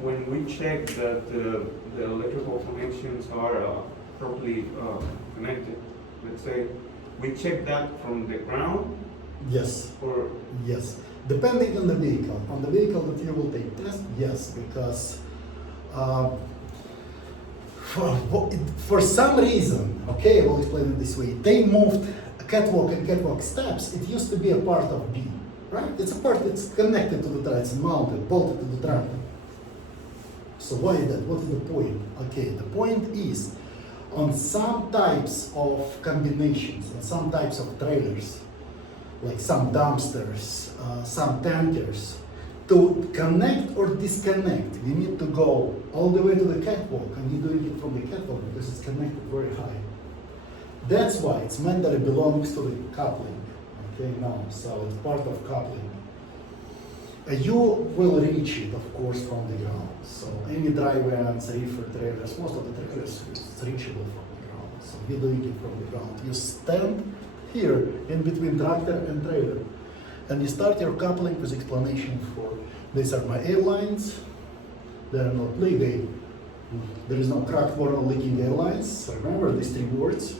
When we check that the electrical connections are properly connected, let's say, we check that from the ground, Yes. or Yes, depending on the vehicle. On the vehicle that you will take test, yes, because for some reason, okay, I will explain it this way. They moved catwalk and catwalk steps. It used to be a part of B, right? It's a part that's connected to the tractor, it's mounted, bolted to the tractor. So why is that? What is the point? Okay, the point is on some types of combinations, on some types of trailers, like some dumpsters, some tankers, to connect or disconnect, we need to go all the way to the catwalk, and you're doing it from the catwalk because it's connected very high. That's why it's meant that it belongs to the coupling. Okay, now, so it's part of coupling. You will reach it, of course, from the ground. So any dry vans, reefer trailers, most of the trailers is reachable from the ground. So you're doing it from the ground. You stand here in between tractor and trailer, and you start your coupling with explanation for these are my airlines. They are not leaking. There is no cracked worn or leaking airlines. Remember these three words,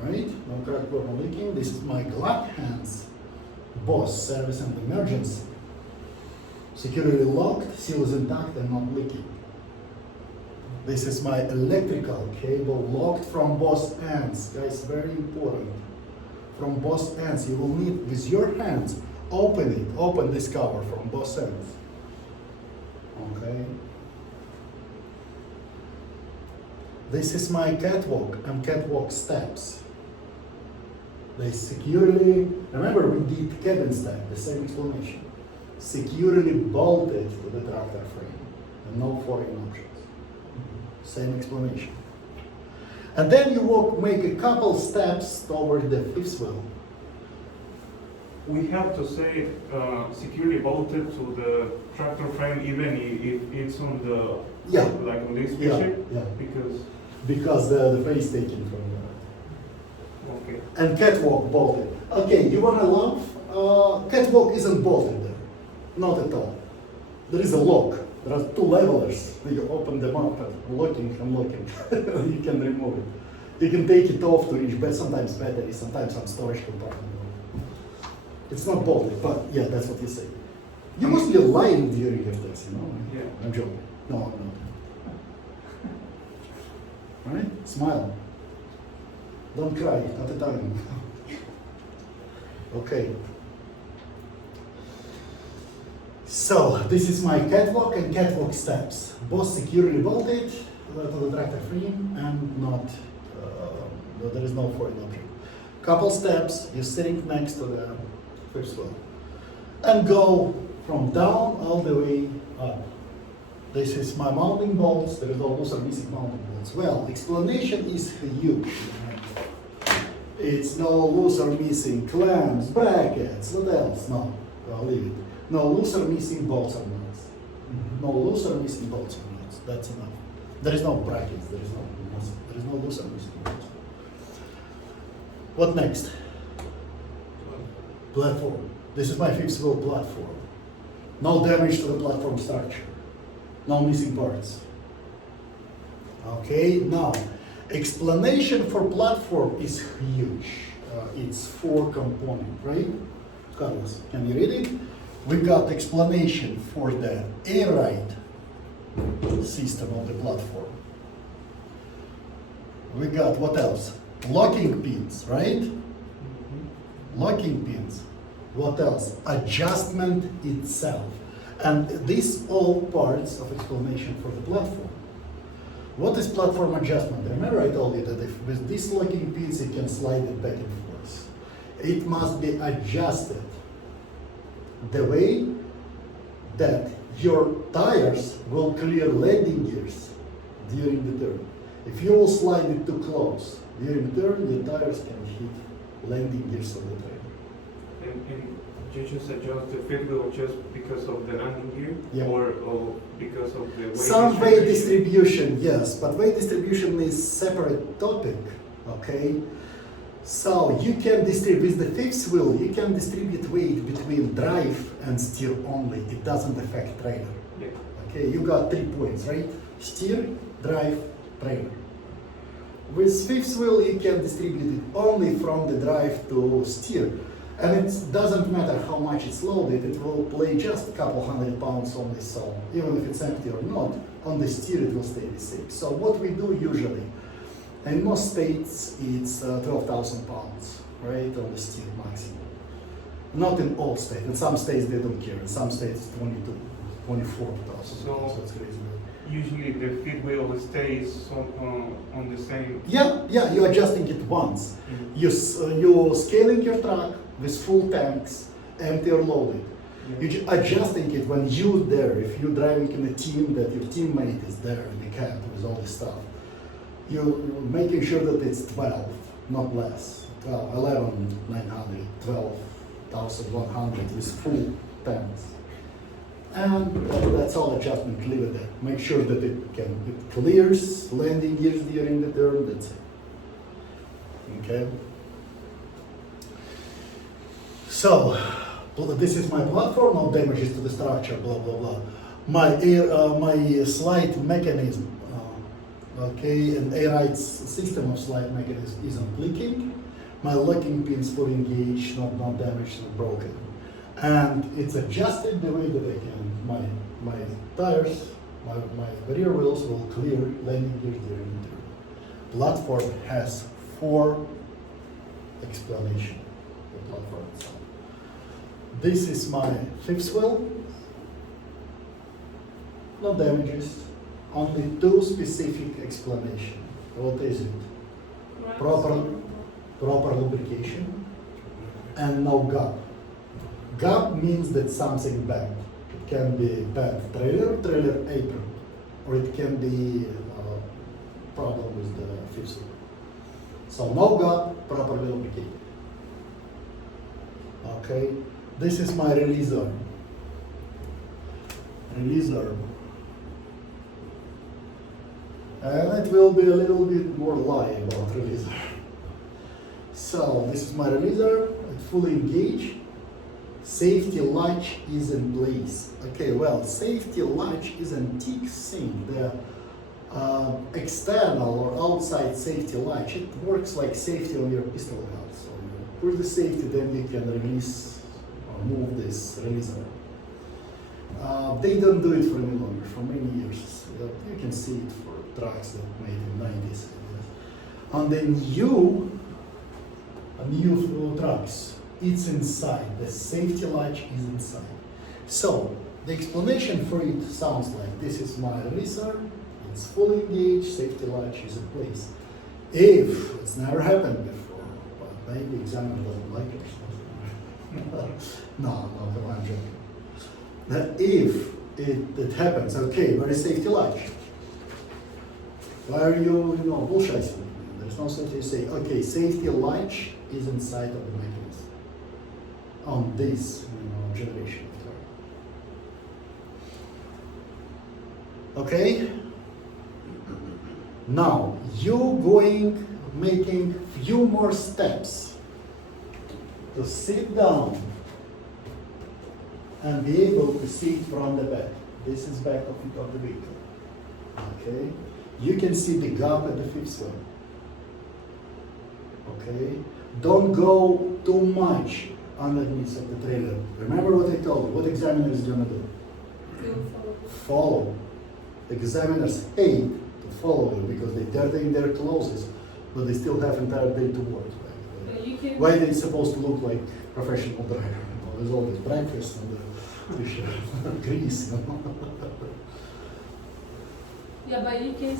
right? No cracked worn or leaking. This is my glad hands, both service and emergency. Securely locked, seal is intact and not leaking. This is my electrical cable locked from both ends. Guys, very important. From both ends, you will need with your hands, open this cover from both ends. Okay. This is my catwalk and catwalk steps. They securely, remember we did cabin step, the same explanation. Securely bolted to the tractor frame and no foreign options. Same explanation. And then you make a couple steps toward the fifth wheel. we have to say securely bolted to the tractor frame even if it's on the, Yeah. like on this Yeah, picture? yeah. Because, The face taken from the, okay. and catwalk bolted. Okay, you wanna laugh? Catwalk isn't bolted there, not at all. There is a lock. There are two levelers. You open them up and locking. You can remove it. You can take it off to reach, but sometimes battery, sometimes some storage compartment. It's not bolted, but yeah, that's what you say. You must be lying during your test, you know? Yeah. I'm joking. No, I'm not. Right? Smile. Don't cry, not a time. Okay. So, this is my catwalk and catwalk steps. Both securely bolted to the tractor frame and not, there is no foreign object. Couple steps, you're sitting next to the fifth wheel. And go from down all the way up. This is my mounting bolts, there is almost a missing mounting bolts. Well, explanation is huge. It's no loose or missing clamps, brackets, what else? No, I'll leave it. No loose or missing bolts or nuts. No loose or missing bolts or nuts, that's enough. There is no brackets, there is no loose or missing bolts. What next? Platform. This is my fifth wheel platform. No damage to the platform structure. No missing parts. Okay, now, explanation for platform is huge. It's 4 component, right? Carlos, can you read it? We got explanation for the air ride system of the platform. We got what else? Locking pins, right? Locking pins. What else? Adjustment itself. And these all parts of explanation for the platform. What is platform adjustment? Remember I told you that if with these locking pins you can slide it back and forth. It must be adjusted the way that your tires will clear landing gears during the turn. If you will slide it too close during the turn, your tires can hit landing gears on the trailer. And you just adjust the fifth wheel just because of the landing gear? Yeah. Or because of the weight Some weight distribution, yes, but weight distribution is separate topic, okay? So you can distribute, with the fifth wheel, you can distribute weight between drive and steer only. It doesn't affect trailer. Yeah. Okay, you got 3 points, right? Steer, drive, trailer. With fifth wheel, you can distribute it only from the drive to steer. And it doesn't matter how much it's loaded, it will play just a couple 100 pounds only, so even if it's empty or not, on the steer it will stay the same. So what we do usually, in most states it's 12,000 pounds, right, on the steer maximum. Not in all states, in some states they don't care, in some states it's 22, 24,000, so it's crazy. Usually the fifth wheel stays on the same. Yeah, you're adjusting it once. You're scaling your truck with full tanks, empty or loaded. Yeah. You're adjusting it when you're there. If you're driving in a team that your teammate is there in the cab with all this stuff, you're making sure that it's 12, not less. 12, 11, 900, 12,100 with full tanks. And that's all adjustment, leave it there. Make sure that it clears landing gears during the turn, that's it. Okay? So, this is my platform, no damages to the structure, blah, blah, blah. My slide mechanism, okay, and air ride system of slide mechanism isn't leaking. My locking pins fully engaged, not damaged, not broken. And it's adjusted the way that I can. My tires, my rear wheels will clear landing gears during the turn. Platform has 4 explanations. The platform itself. This is my fifth wheel. No damages. Only 2 specific explanations. What is it? Proper lubrication and no gap. Gap means that something bad. It can be bad trailer apron, or it can be a problem with the fifth wheel. So no gap, properly lubricated. Okay, this is my release arm. Release arm. And it will be a little bit more lie about release arm. So this is my release arm, it's fully engaged. Safety latch is in place. Okay, well, safety latch is an antique thing. The external or outside safety latch, it works like safety on your pistol gun. So you push the safety, then you can release move this releaser. They don't do it for any longer, for many years. You can see it for trucks that made in 90s. On the new trucks, it's inside. The safety latch is inside. So the explanation for it sounds like this is my releaser, it's fully engaged, safety latch is in place. If it's never happened before, but maybe examiner doesn't like it or something. No, I'm joking. That if it happens, okay, where is safety latch? Why are you bullshitting? There's no safety. You say, okay, safety latch is inside of the mechanism on this generation of truck. Okay? Now, you making few more steps to sit down and be able to see it from the back. This is back of the vehicle. Okay? You can see the gap at the fifth wheel. Okay? Don't go too much underneath of the trailer. Remember what I told you, what examiner is gonna do? Follow. Examiners hate to follow you because they're dirtying their clothes, but they still have entire day to work. Why they supposed to look like professional driver? There's always breakfast and grease. Yeah, but you can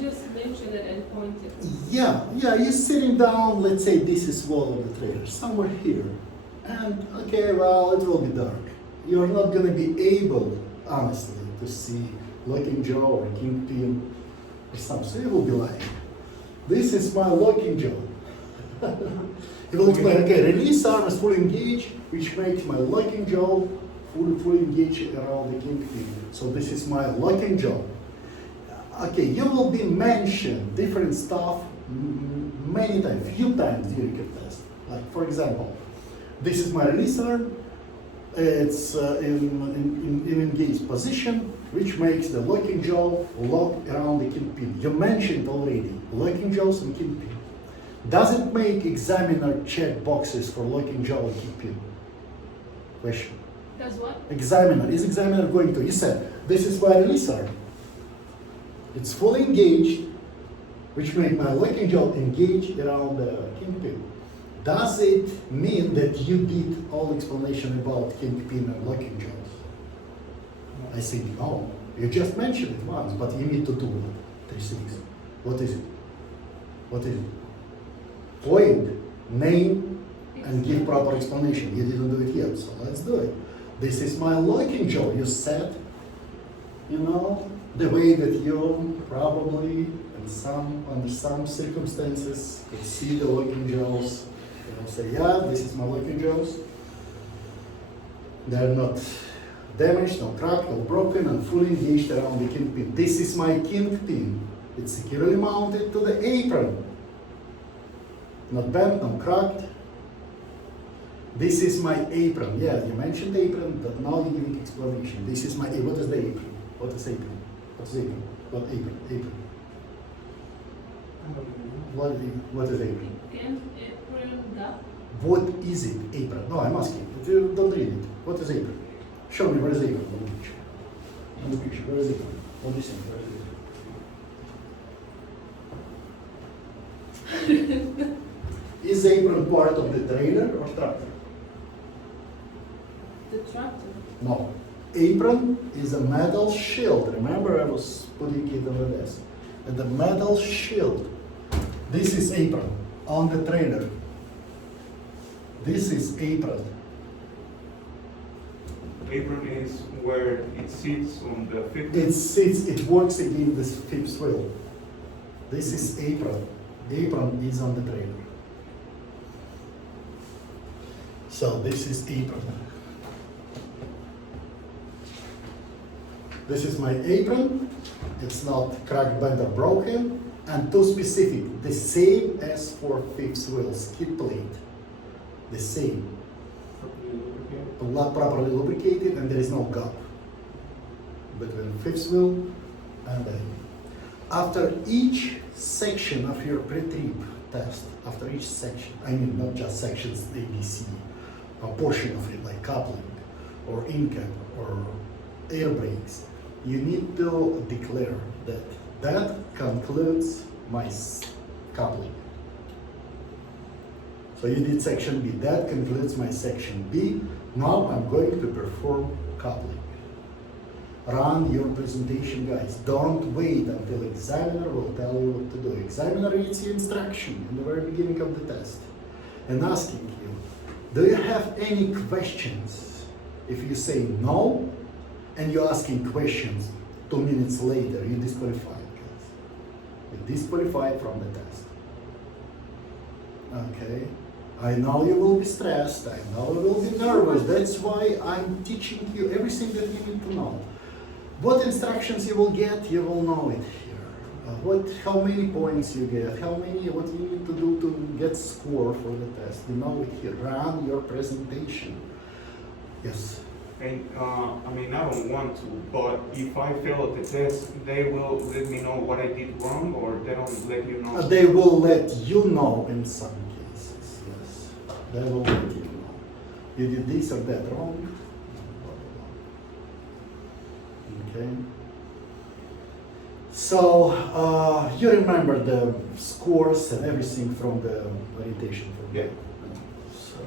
just mention it and point it. Yeah, you're sitting down, let's say this is wall of the trailer, somewhere here. And okay, well, it will be dark. You're not gonna be able, honestly, to see locking jaw or kingpin or something. So you will be lying. This is my locking jaw. He will explain, okay, release arm is fully engaged, which makes my locking jaw fully engaged around the kingpin. So this is my locking jaw. Okay, you will be mentioned different stuff many times, few times during your test. Like for example, this is my release arm. It's in engaged position, which makes the locking jaw lock around the kingpin. You mentioned already locking jaws and kingpin. Does it make examiner check boxes for locking jaw and kingpin? Question. Does what? Examiner. Is examiner going to? You said this is my release arm. It's fully engaged, which makes my locking jaw engaged around the kingpin. Does it mean that you did all explanation about kingpin and locking jaws? I say no. You just mentioned it once, but you need to do 3 things. What is it? What is it? Point, name, and give proper explanation. You didn't do it yet, so let's do it. This is my locking jaw. You said, the way that you probably, under some circumstances, could see the locking jaws. Say, yeah, this is my locking jaws. They're not damaged, no cracked, no broken, and fully engaged around the kingpin. This is my kingpin. It's securely mounted to the apron. Not bent, not cracked. This is my apron. Yeah, you mentioned apron, but now you give explanation. This is my apron. What is the apron? What is apron? What's apron? What apron? Apron. What is apron? Apron gap. What is it? Apron. No, I'm asking. If you don't read it, what is apron? Show me, where is apron on the picture? On the picture, where is apron? What do you think? Where is apron? Is apron part of the trailer or tractor? The tractor. No. Apron is a metal shield. Remember, I was putting it on the desk. And the metal shield. This is apron on the trailer. This is apron. Apron is where it sits on the fifth. It works against this fifth wheel. This is apron. The apron is on the trailer. So this is apron. This is my apron. It's not cracked, bent, or broken. And too specific, the same as for fifth wheel skid plate. The same. Properly lubricated, and there is no gap between fifth wheel and the. After each section of your pre-trip test, after each section, I mean not just sections A, B, C, a portion of it, like coupling or in-cap or air brakes, you need to declare that that concludes my coupling. So you did section B, that concludes my section B. Now I'm going to perform coupling. Run your presentation, guys. Don't wait until examiner will tell you what to do. Examiner reads the instruction in the very beginning of the test and asking you, do you have any questions? If you say no, and you're asking questions 2 minutes later, you're disqualified, guys. You're disqualified from the test. Okay? I know you will be stressed, I know you will be nervous. That's why I'm teaching you everything that you need to know. What instructions you will get, you will know it here. How many points you get, what you need to do to get score for the test. You know it here. Run your presentation. Yes. And I mean, I don't want to, but if I fail the test, they will let me know what I did wrong, or they don't let you know? They will let you know in some cases, yes. They will let you know. You did this or that wrong. Okay. So, you remember the scores and everything from the orientation program. Yeah. So,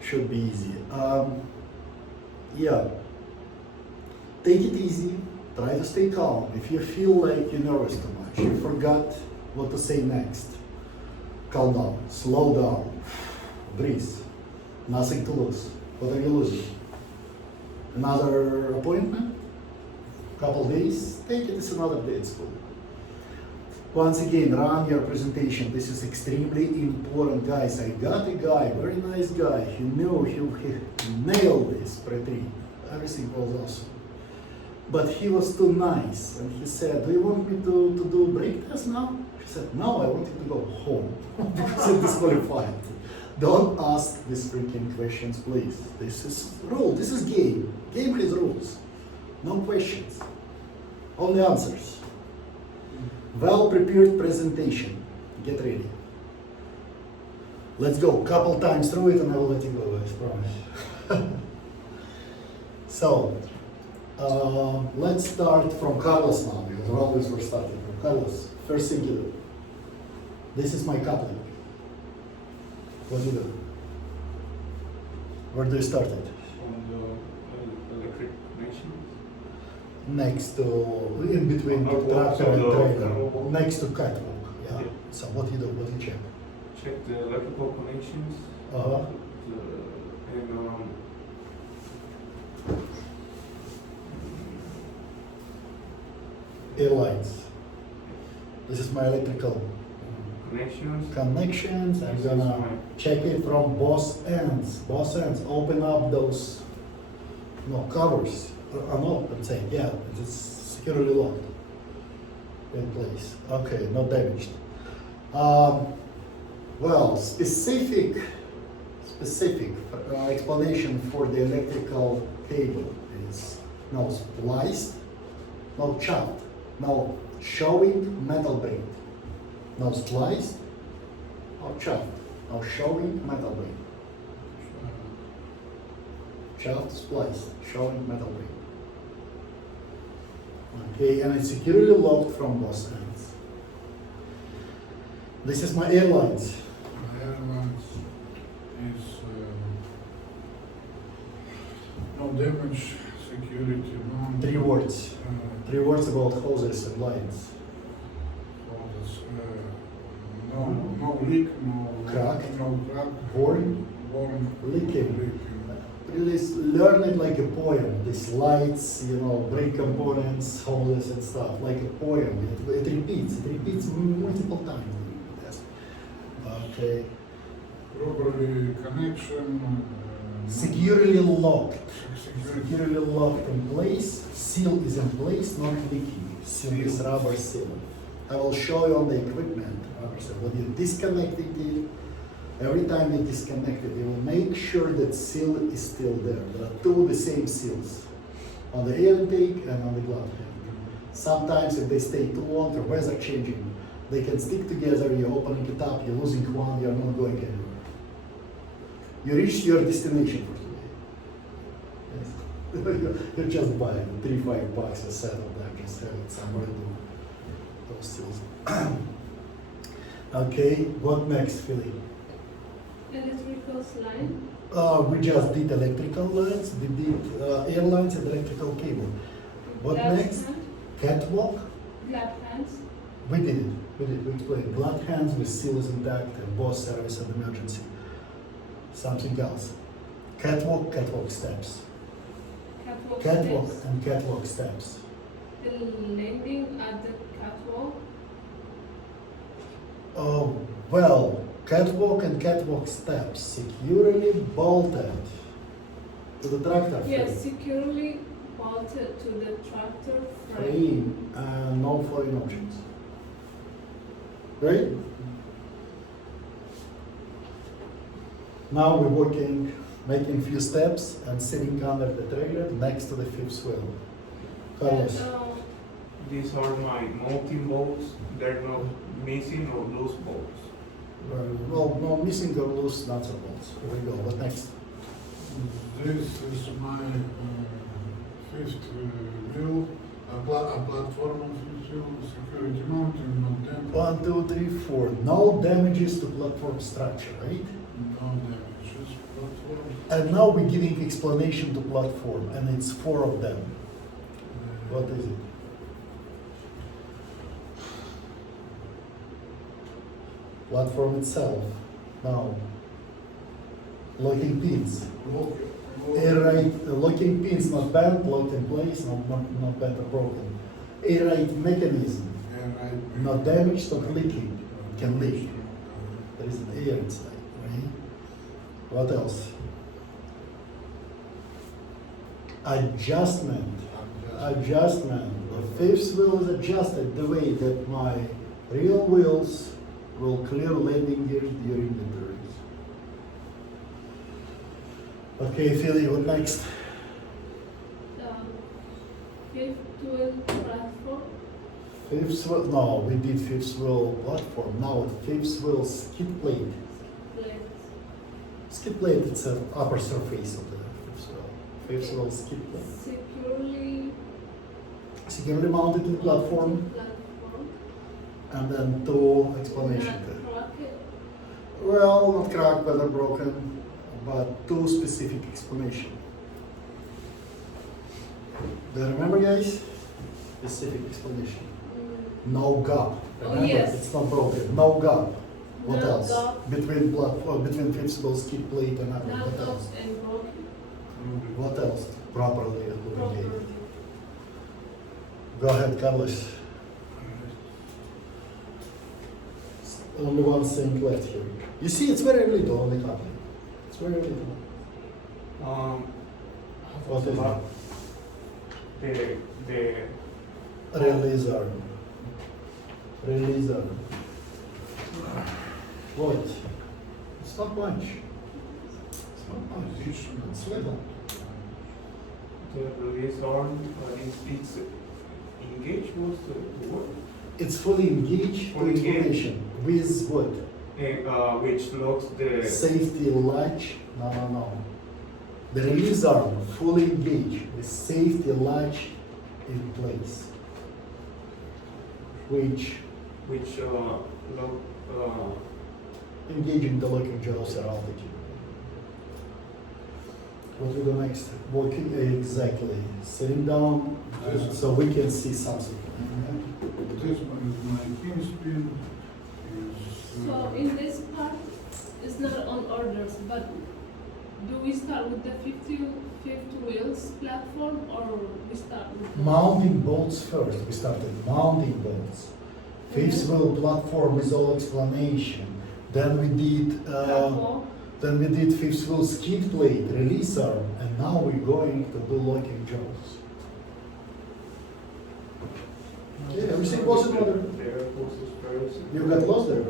should be easy. Yeah. Take it easy. Try to stay calm. If you feel like you're nervous too much, you forgot what to say next, calm down, slow down, breathe. Nothing to lose. What are you losing? Another appointment? Couple days? Take it as another day at school. Once again, run your presentation. This is extremely important, guys. I got a guy, very nice guy. He knew he nailed this pre-3. Everything was awesome. But he was too nice, and he said, do you want me to do brake test now? He said, no, I want you to go home, because I'm disqualified. Don't ask these freaking questions, please. This is rule, this is game. Game has rules. No questions, only answers. Well-prepared presentation. Get ready. Let's go, couple times through it and I will let you go, I promise. So, let's start from Carlos now, because we always were starting from Carlos. First thing you do. This is my coupling. What do you do? Where do you start it? On the electric connection. Next to, in between the tractor and trailer. Next to catwalk, yeah. Yeah. So what do you do? What do you check? Check the electrical connections. Uh-huh. And Airlines. This is my electrical connections. I'm gonna check it from both ends. Both ends. Open up those covers. No, I'm saying, yeah, it's securely locked in place. Okay, not damaged. Well, specific explanation for the electrical cable is no spliced, no chopped, no showing metal braid. No spliced, no chopped, no showing metal braid. Chopped, spliced, showing metal braid. Okay, and it's securely locked from both ends. This is my airlines. My airlines is no damage, security, no. 3 words. 3 words about hoses and lines. No leak, no Crack. no crack, Worn. Leaking. Please learn it like a poem. These lights, brake components, hoses and stuff, like a poem. It repeats multiple times. Yes. Okay. Properly connection. Securely locked. Security. Securely locked in place. Seal is in place, not leaking. Seal is rubber seal. I will show you on the equipment. Rubber seal. When you disconnect it, every time you disconnect it, you will make sure that seal is still there. There are 2 the same seals, on the air intake and on the glove hand. Sometimes if they stay too long or weather changing, they can stick together, you're opening it up, you're losing one, you're not going anywhere. You reach your destination for today. Yes. You just buy $3-5 a set of them, just have it somewhere to do those seals. Okay, what next, Philly? Electrical line. We just did electrical lines, we did air lines and electrical cable. What Glad next? hand, Catwalk? glad hands. We did it. We explained glad hands with seals intact and both service and emergency. Something else. Catwalk steps. Catwalk Steps. and catwalk steps. The landing at the catwalk. Oh, well, catwalk and catwalk steps securely bolted to the tractor frame. Yes, securely bolted to the tractor frame. Frame and no foreign objects. Right? Now we're working, making few steps and sitting under the trailer next to the fifth wheel. Carlos, And, These are my mounting bolts. They're not missing or loose bolts. no, missing or loose nuts or bolts. Here we go. What next? This is my fifth wheel, a platform of fifth wheel, security mounting, no damage. 1, 2, 3, 4. No damages to platform structure, right? No damages, platform. And now we're giving explanation to platform, and it's 4 of them. What is it? Platform itself. Now, locking pins. Locking pins not bent, locked in place, not bent or broken. Airite mechanism, not damaged, not leaking. Can leak. There is an air inside, right? What else? Adjustment. The fifth wheel is adjusted the way that my real wheels will clear landing gears during the turns. Okay, Philly, what next? fifth wheel platform. Fifth wheel, no, we did fifth wheel platform. Now fifth wheel skid plate. Plate. Skid plate, it's an upper surface of the fifth wheel. Fifth wheel skid plate. Securely mounted to the platform, and then 2 explanation. Not rocket. Well, not cracked, but not broken, but 2 specific explanation. Do you remember, guys? Specific explanation. No gap. Oh, Remember, yes. it's not broken. No gap. What No else? gap. Between platform, between fifth wheel skid plate and other. Not What else? dogs and broken. What else? Properly lubricated. Proper. Go ahead, Carlos. Only one thing left here. You see, it's very little on the copy. It's very little. What is it? The Release arm. Release arm. What? It's not much. It's not much. It's little. release arm it's engaged was the word. It's fully engaged Fully engaged. information with what? Which locks the Safety latch. No. The release arm fully engaged with safety latch in place. Which lock engaging the locking jaws around the key. What we do next? Walking exactly. Sitting down so we can see something. This one is my pin spin. So in this part, it's not on orders, but do we start with the fifth wheels platform or we start with the Mounting bolts first. We started mounting bolts. Fifth wheel platform with all explanation. Then we did platform? fifth wheel skid plate, release arm, and now we're going to do locking jaws. Okay, everything was in order. You got lost there?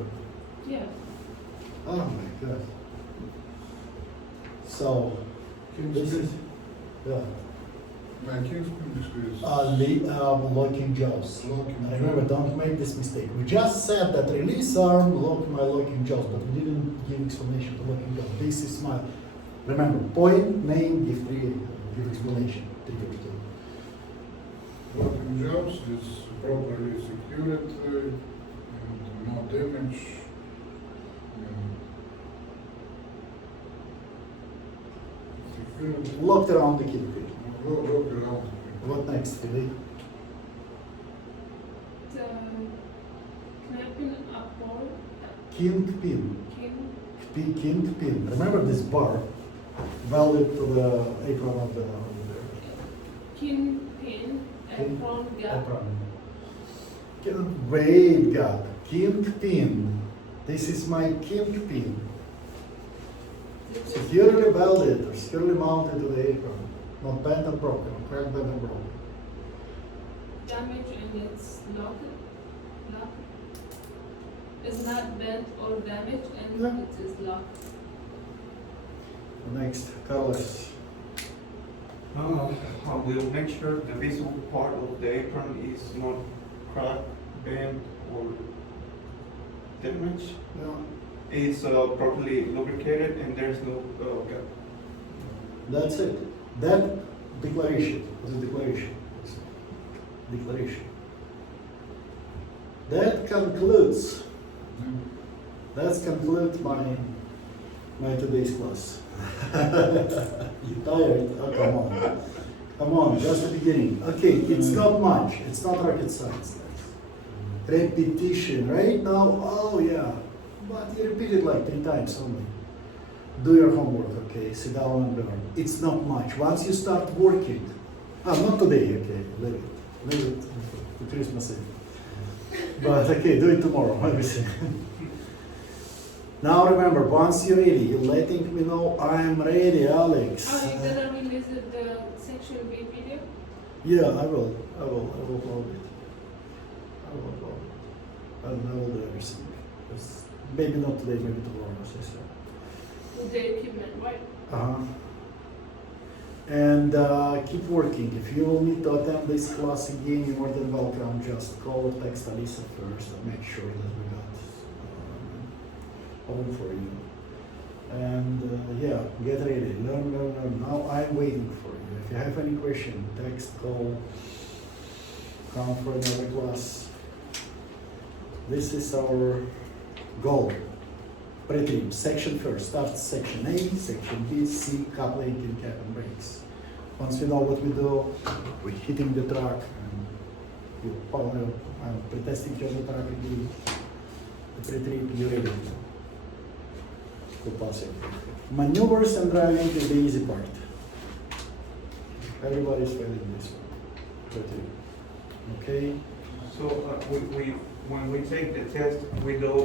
Yeah. Oh my god. So, this is, yeah. Locking jaws. Locking Remember, jaws. don't make this mistake. We just said that release arm, lock my locking jaws, but we didn't give explanation to locking jaws. This is my, remember, point, name, give explanation. Locking jaws is properly secured and no damage. Secured. Locked around the kid. Lock around. What next, Philly? The knappen upward, Kingpin. kin, Kingpin. Remember this bar welded to the apron of the kin pin, apron gap, apron. Wait, God. Kingpin. This is my kingpin. Securely welded or securely mounted to the apron. Not bent or broken. Cracked, bent or broken. damage and it's locked. Is not bent or damaged and Yeah. it is locked. Next, Carlos. We'll make sure the visible part of the apron is not cracked, bent, or damaged. No. It's properly lubricated and there's no gap. That's it. That declaration was a declaration. Declaration. That concludes. That concludes my today's class. You tired? Oh, come on. Come on, just the beginning. Okay, it's not much. It's not rocket science. Repetition, right now, oh yeah. But you repeat it like 3 times only. Do your homework, okay? Sit down and learn. It's not much. Once you start working, not today, okay? Leave it to Christmas Eve. But okay, do it tomorrow, maybe. Now remember, once you're ready, you're letting me know I'm ready, Alex. Are you gonna release the section B video? Yeah, I will upload it. I will upload it. And I will do everything. Just maybe not today, maybe tomorrow, as I said. With the equipment, right? Uh-huh. And keep working. If you will need to attend this class again, you're more than welcome. Just call or text Alisa first and make sure that we got home for you. And yeah, get ready. Learn. Now I'm waiting for you. If you have any question, text, call, come for another class. This is our goal. Pre-trip, section first. Start section A, section B, C, coupling, and cap and brakes. Once we know what we do, we're hitting the track, and I'm pre-testing you on the track again. The pre-trip, you're ready to pass it. Maneuvers and driving is the easy part. Everybody's failing this one. Pre-trip. Okay? So we when we take the test, we go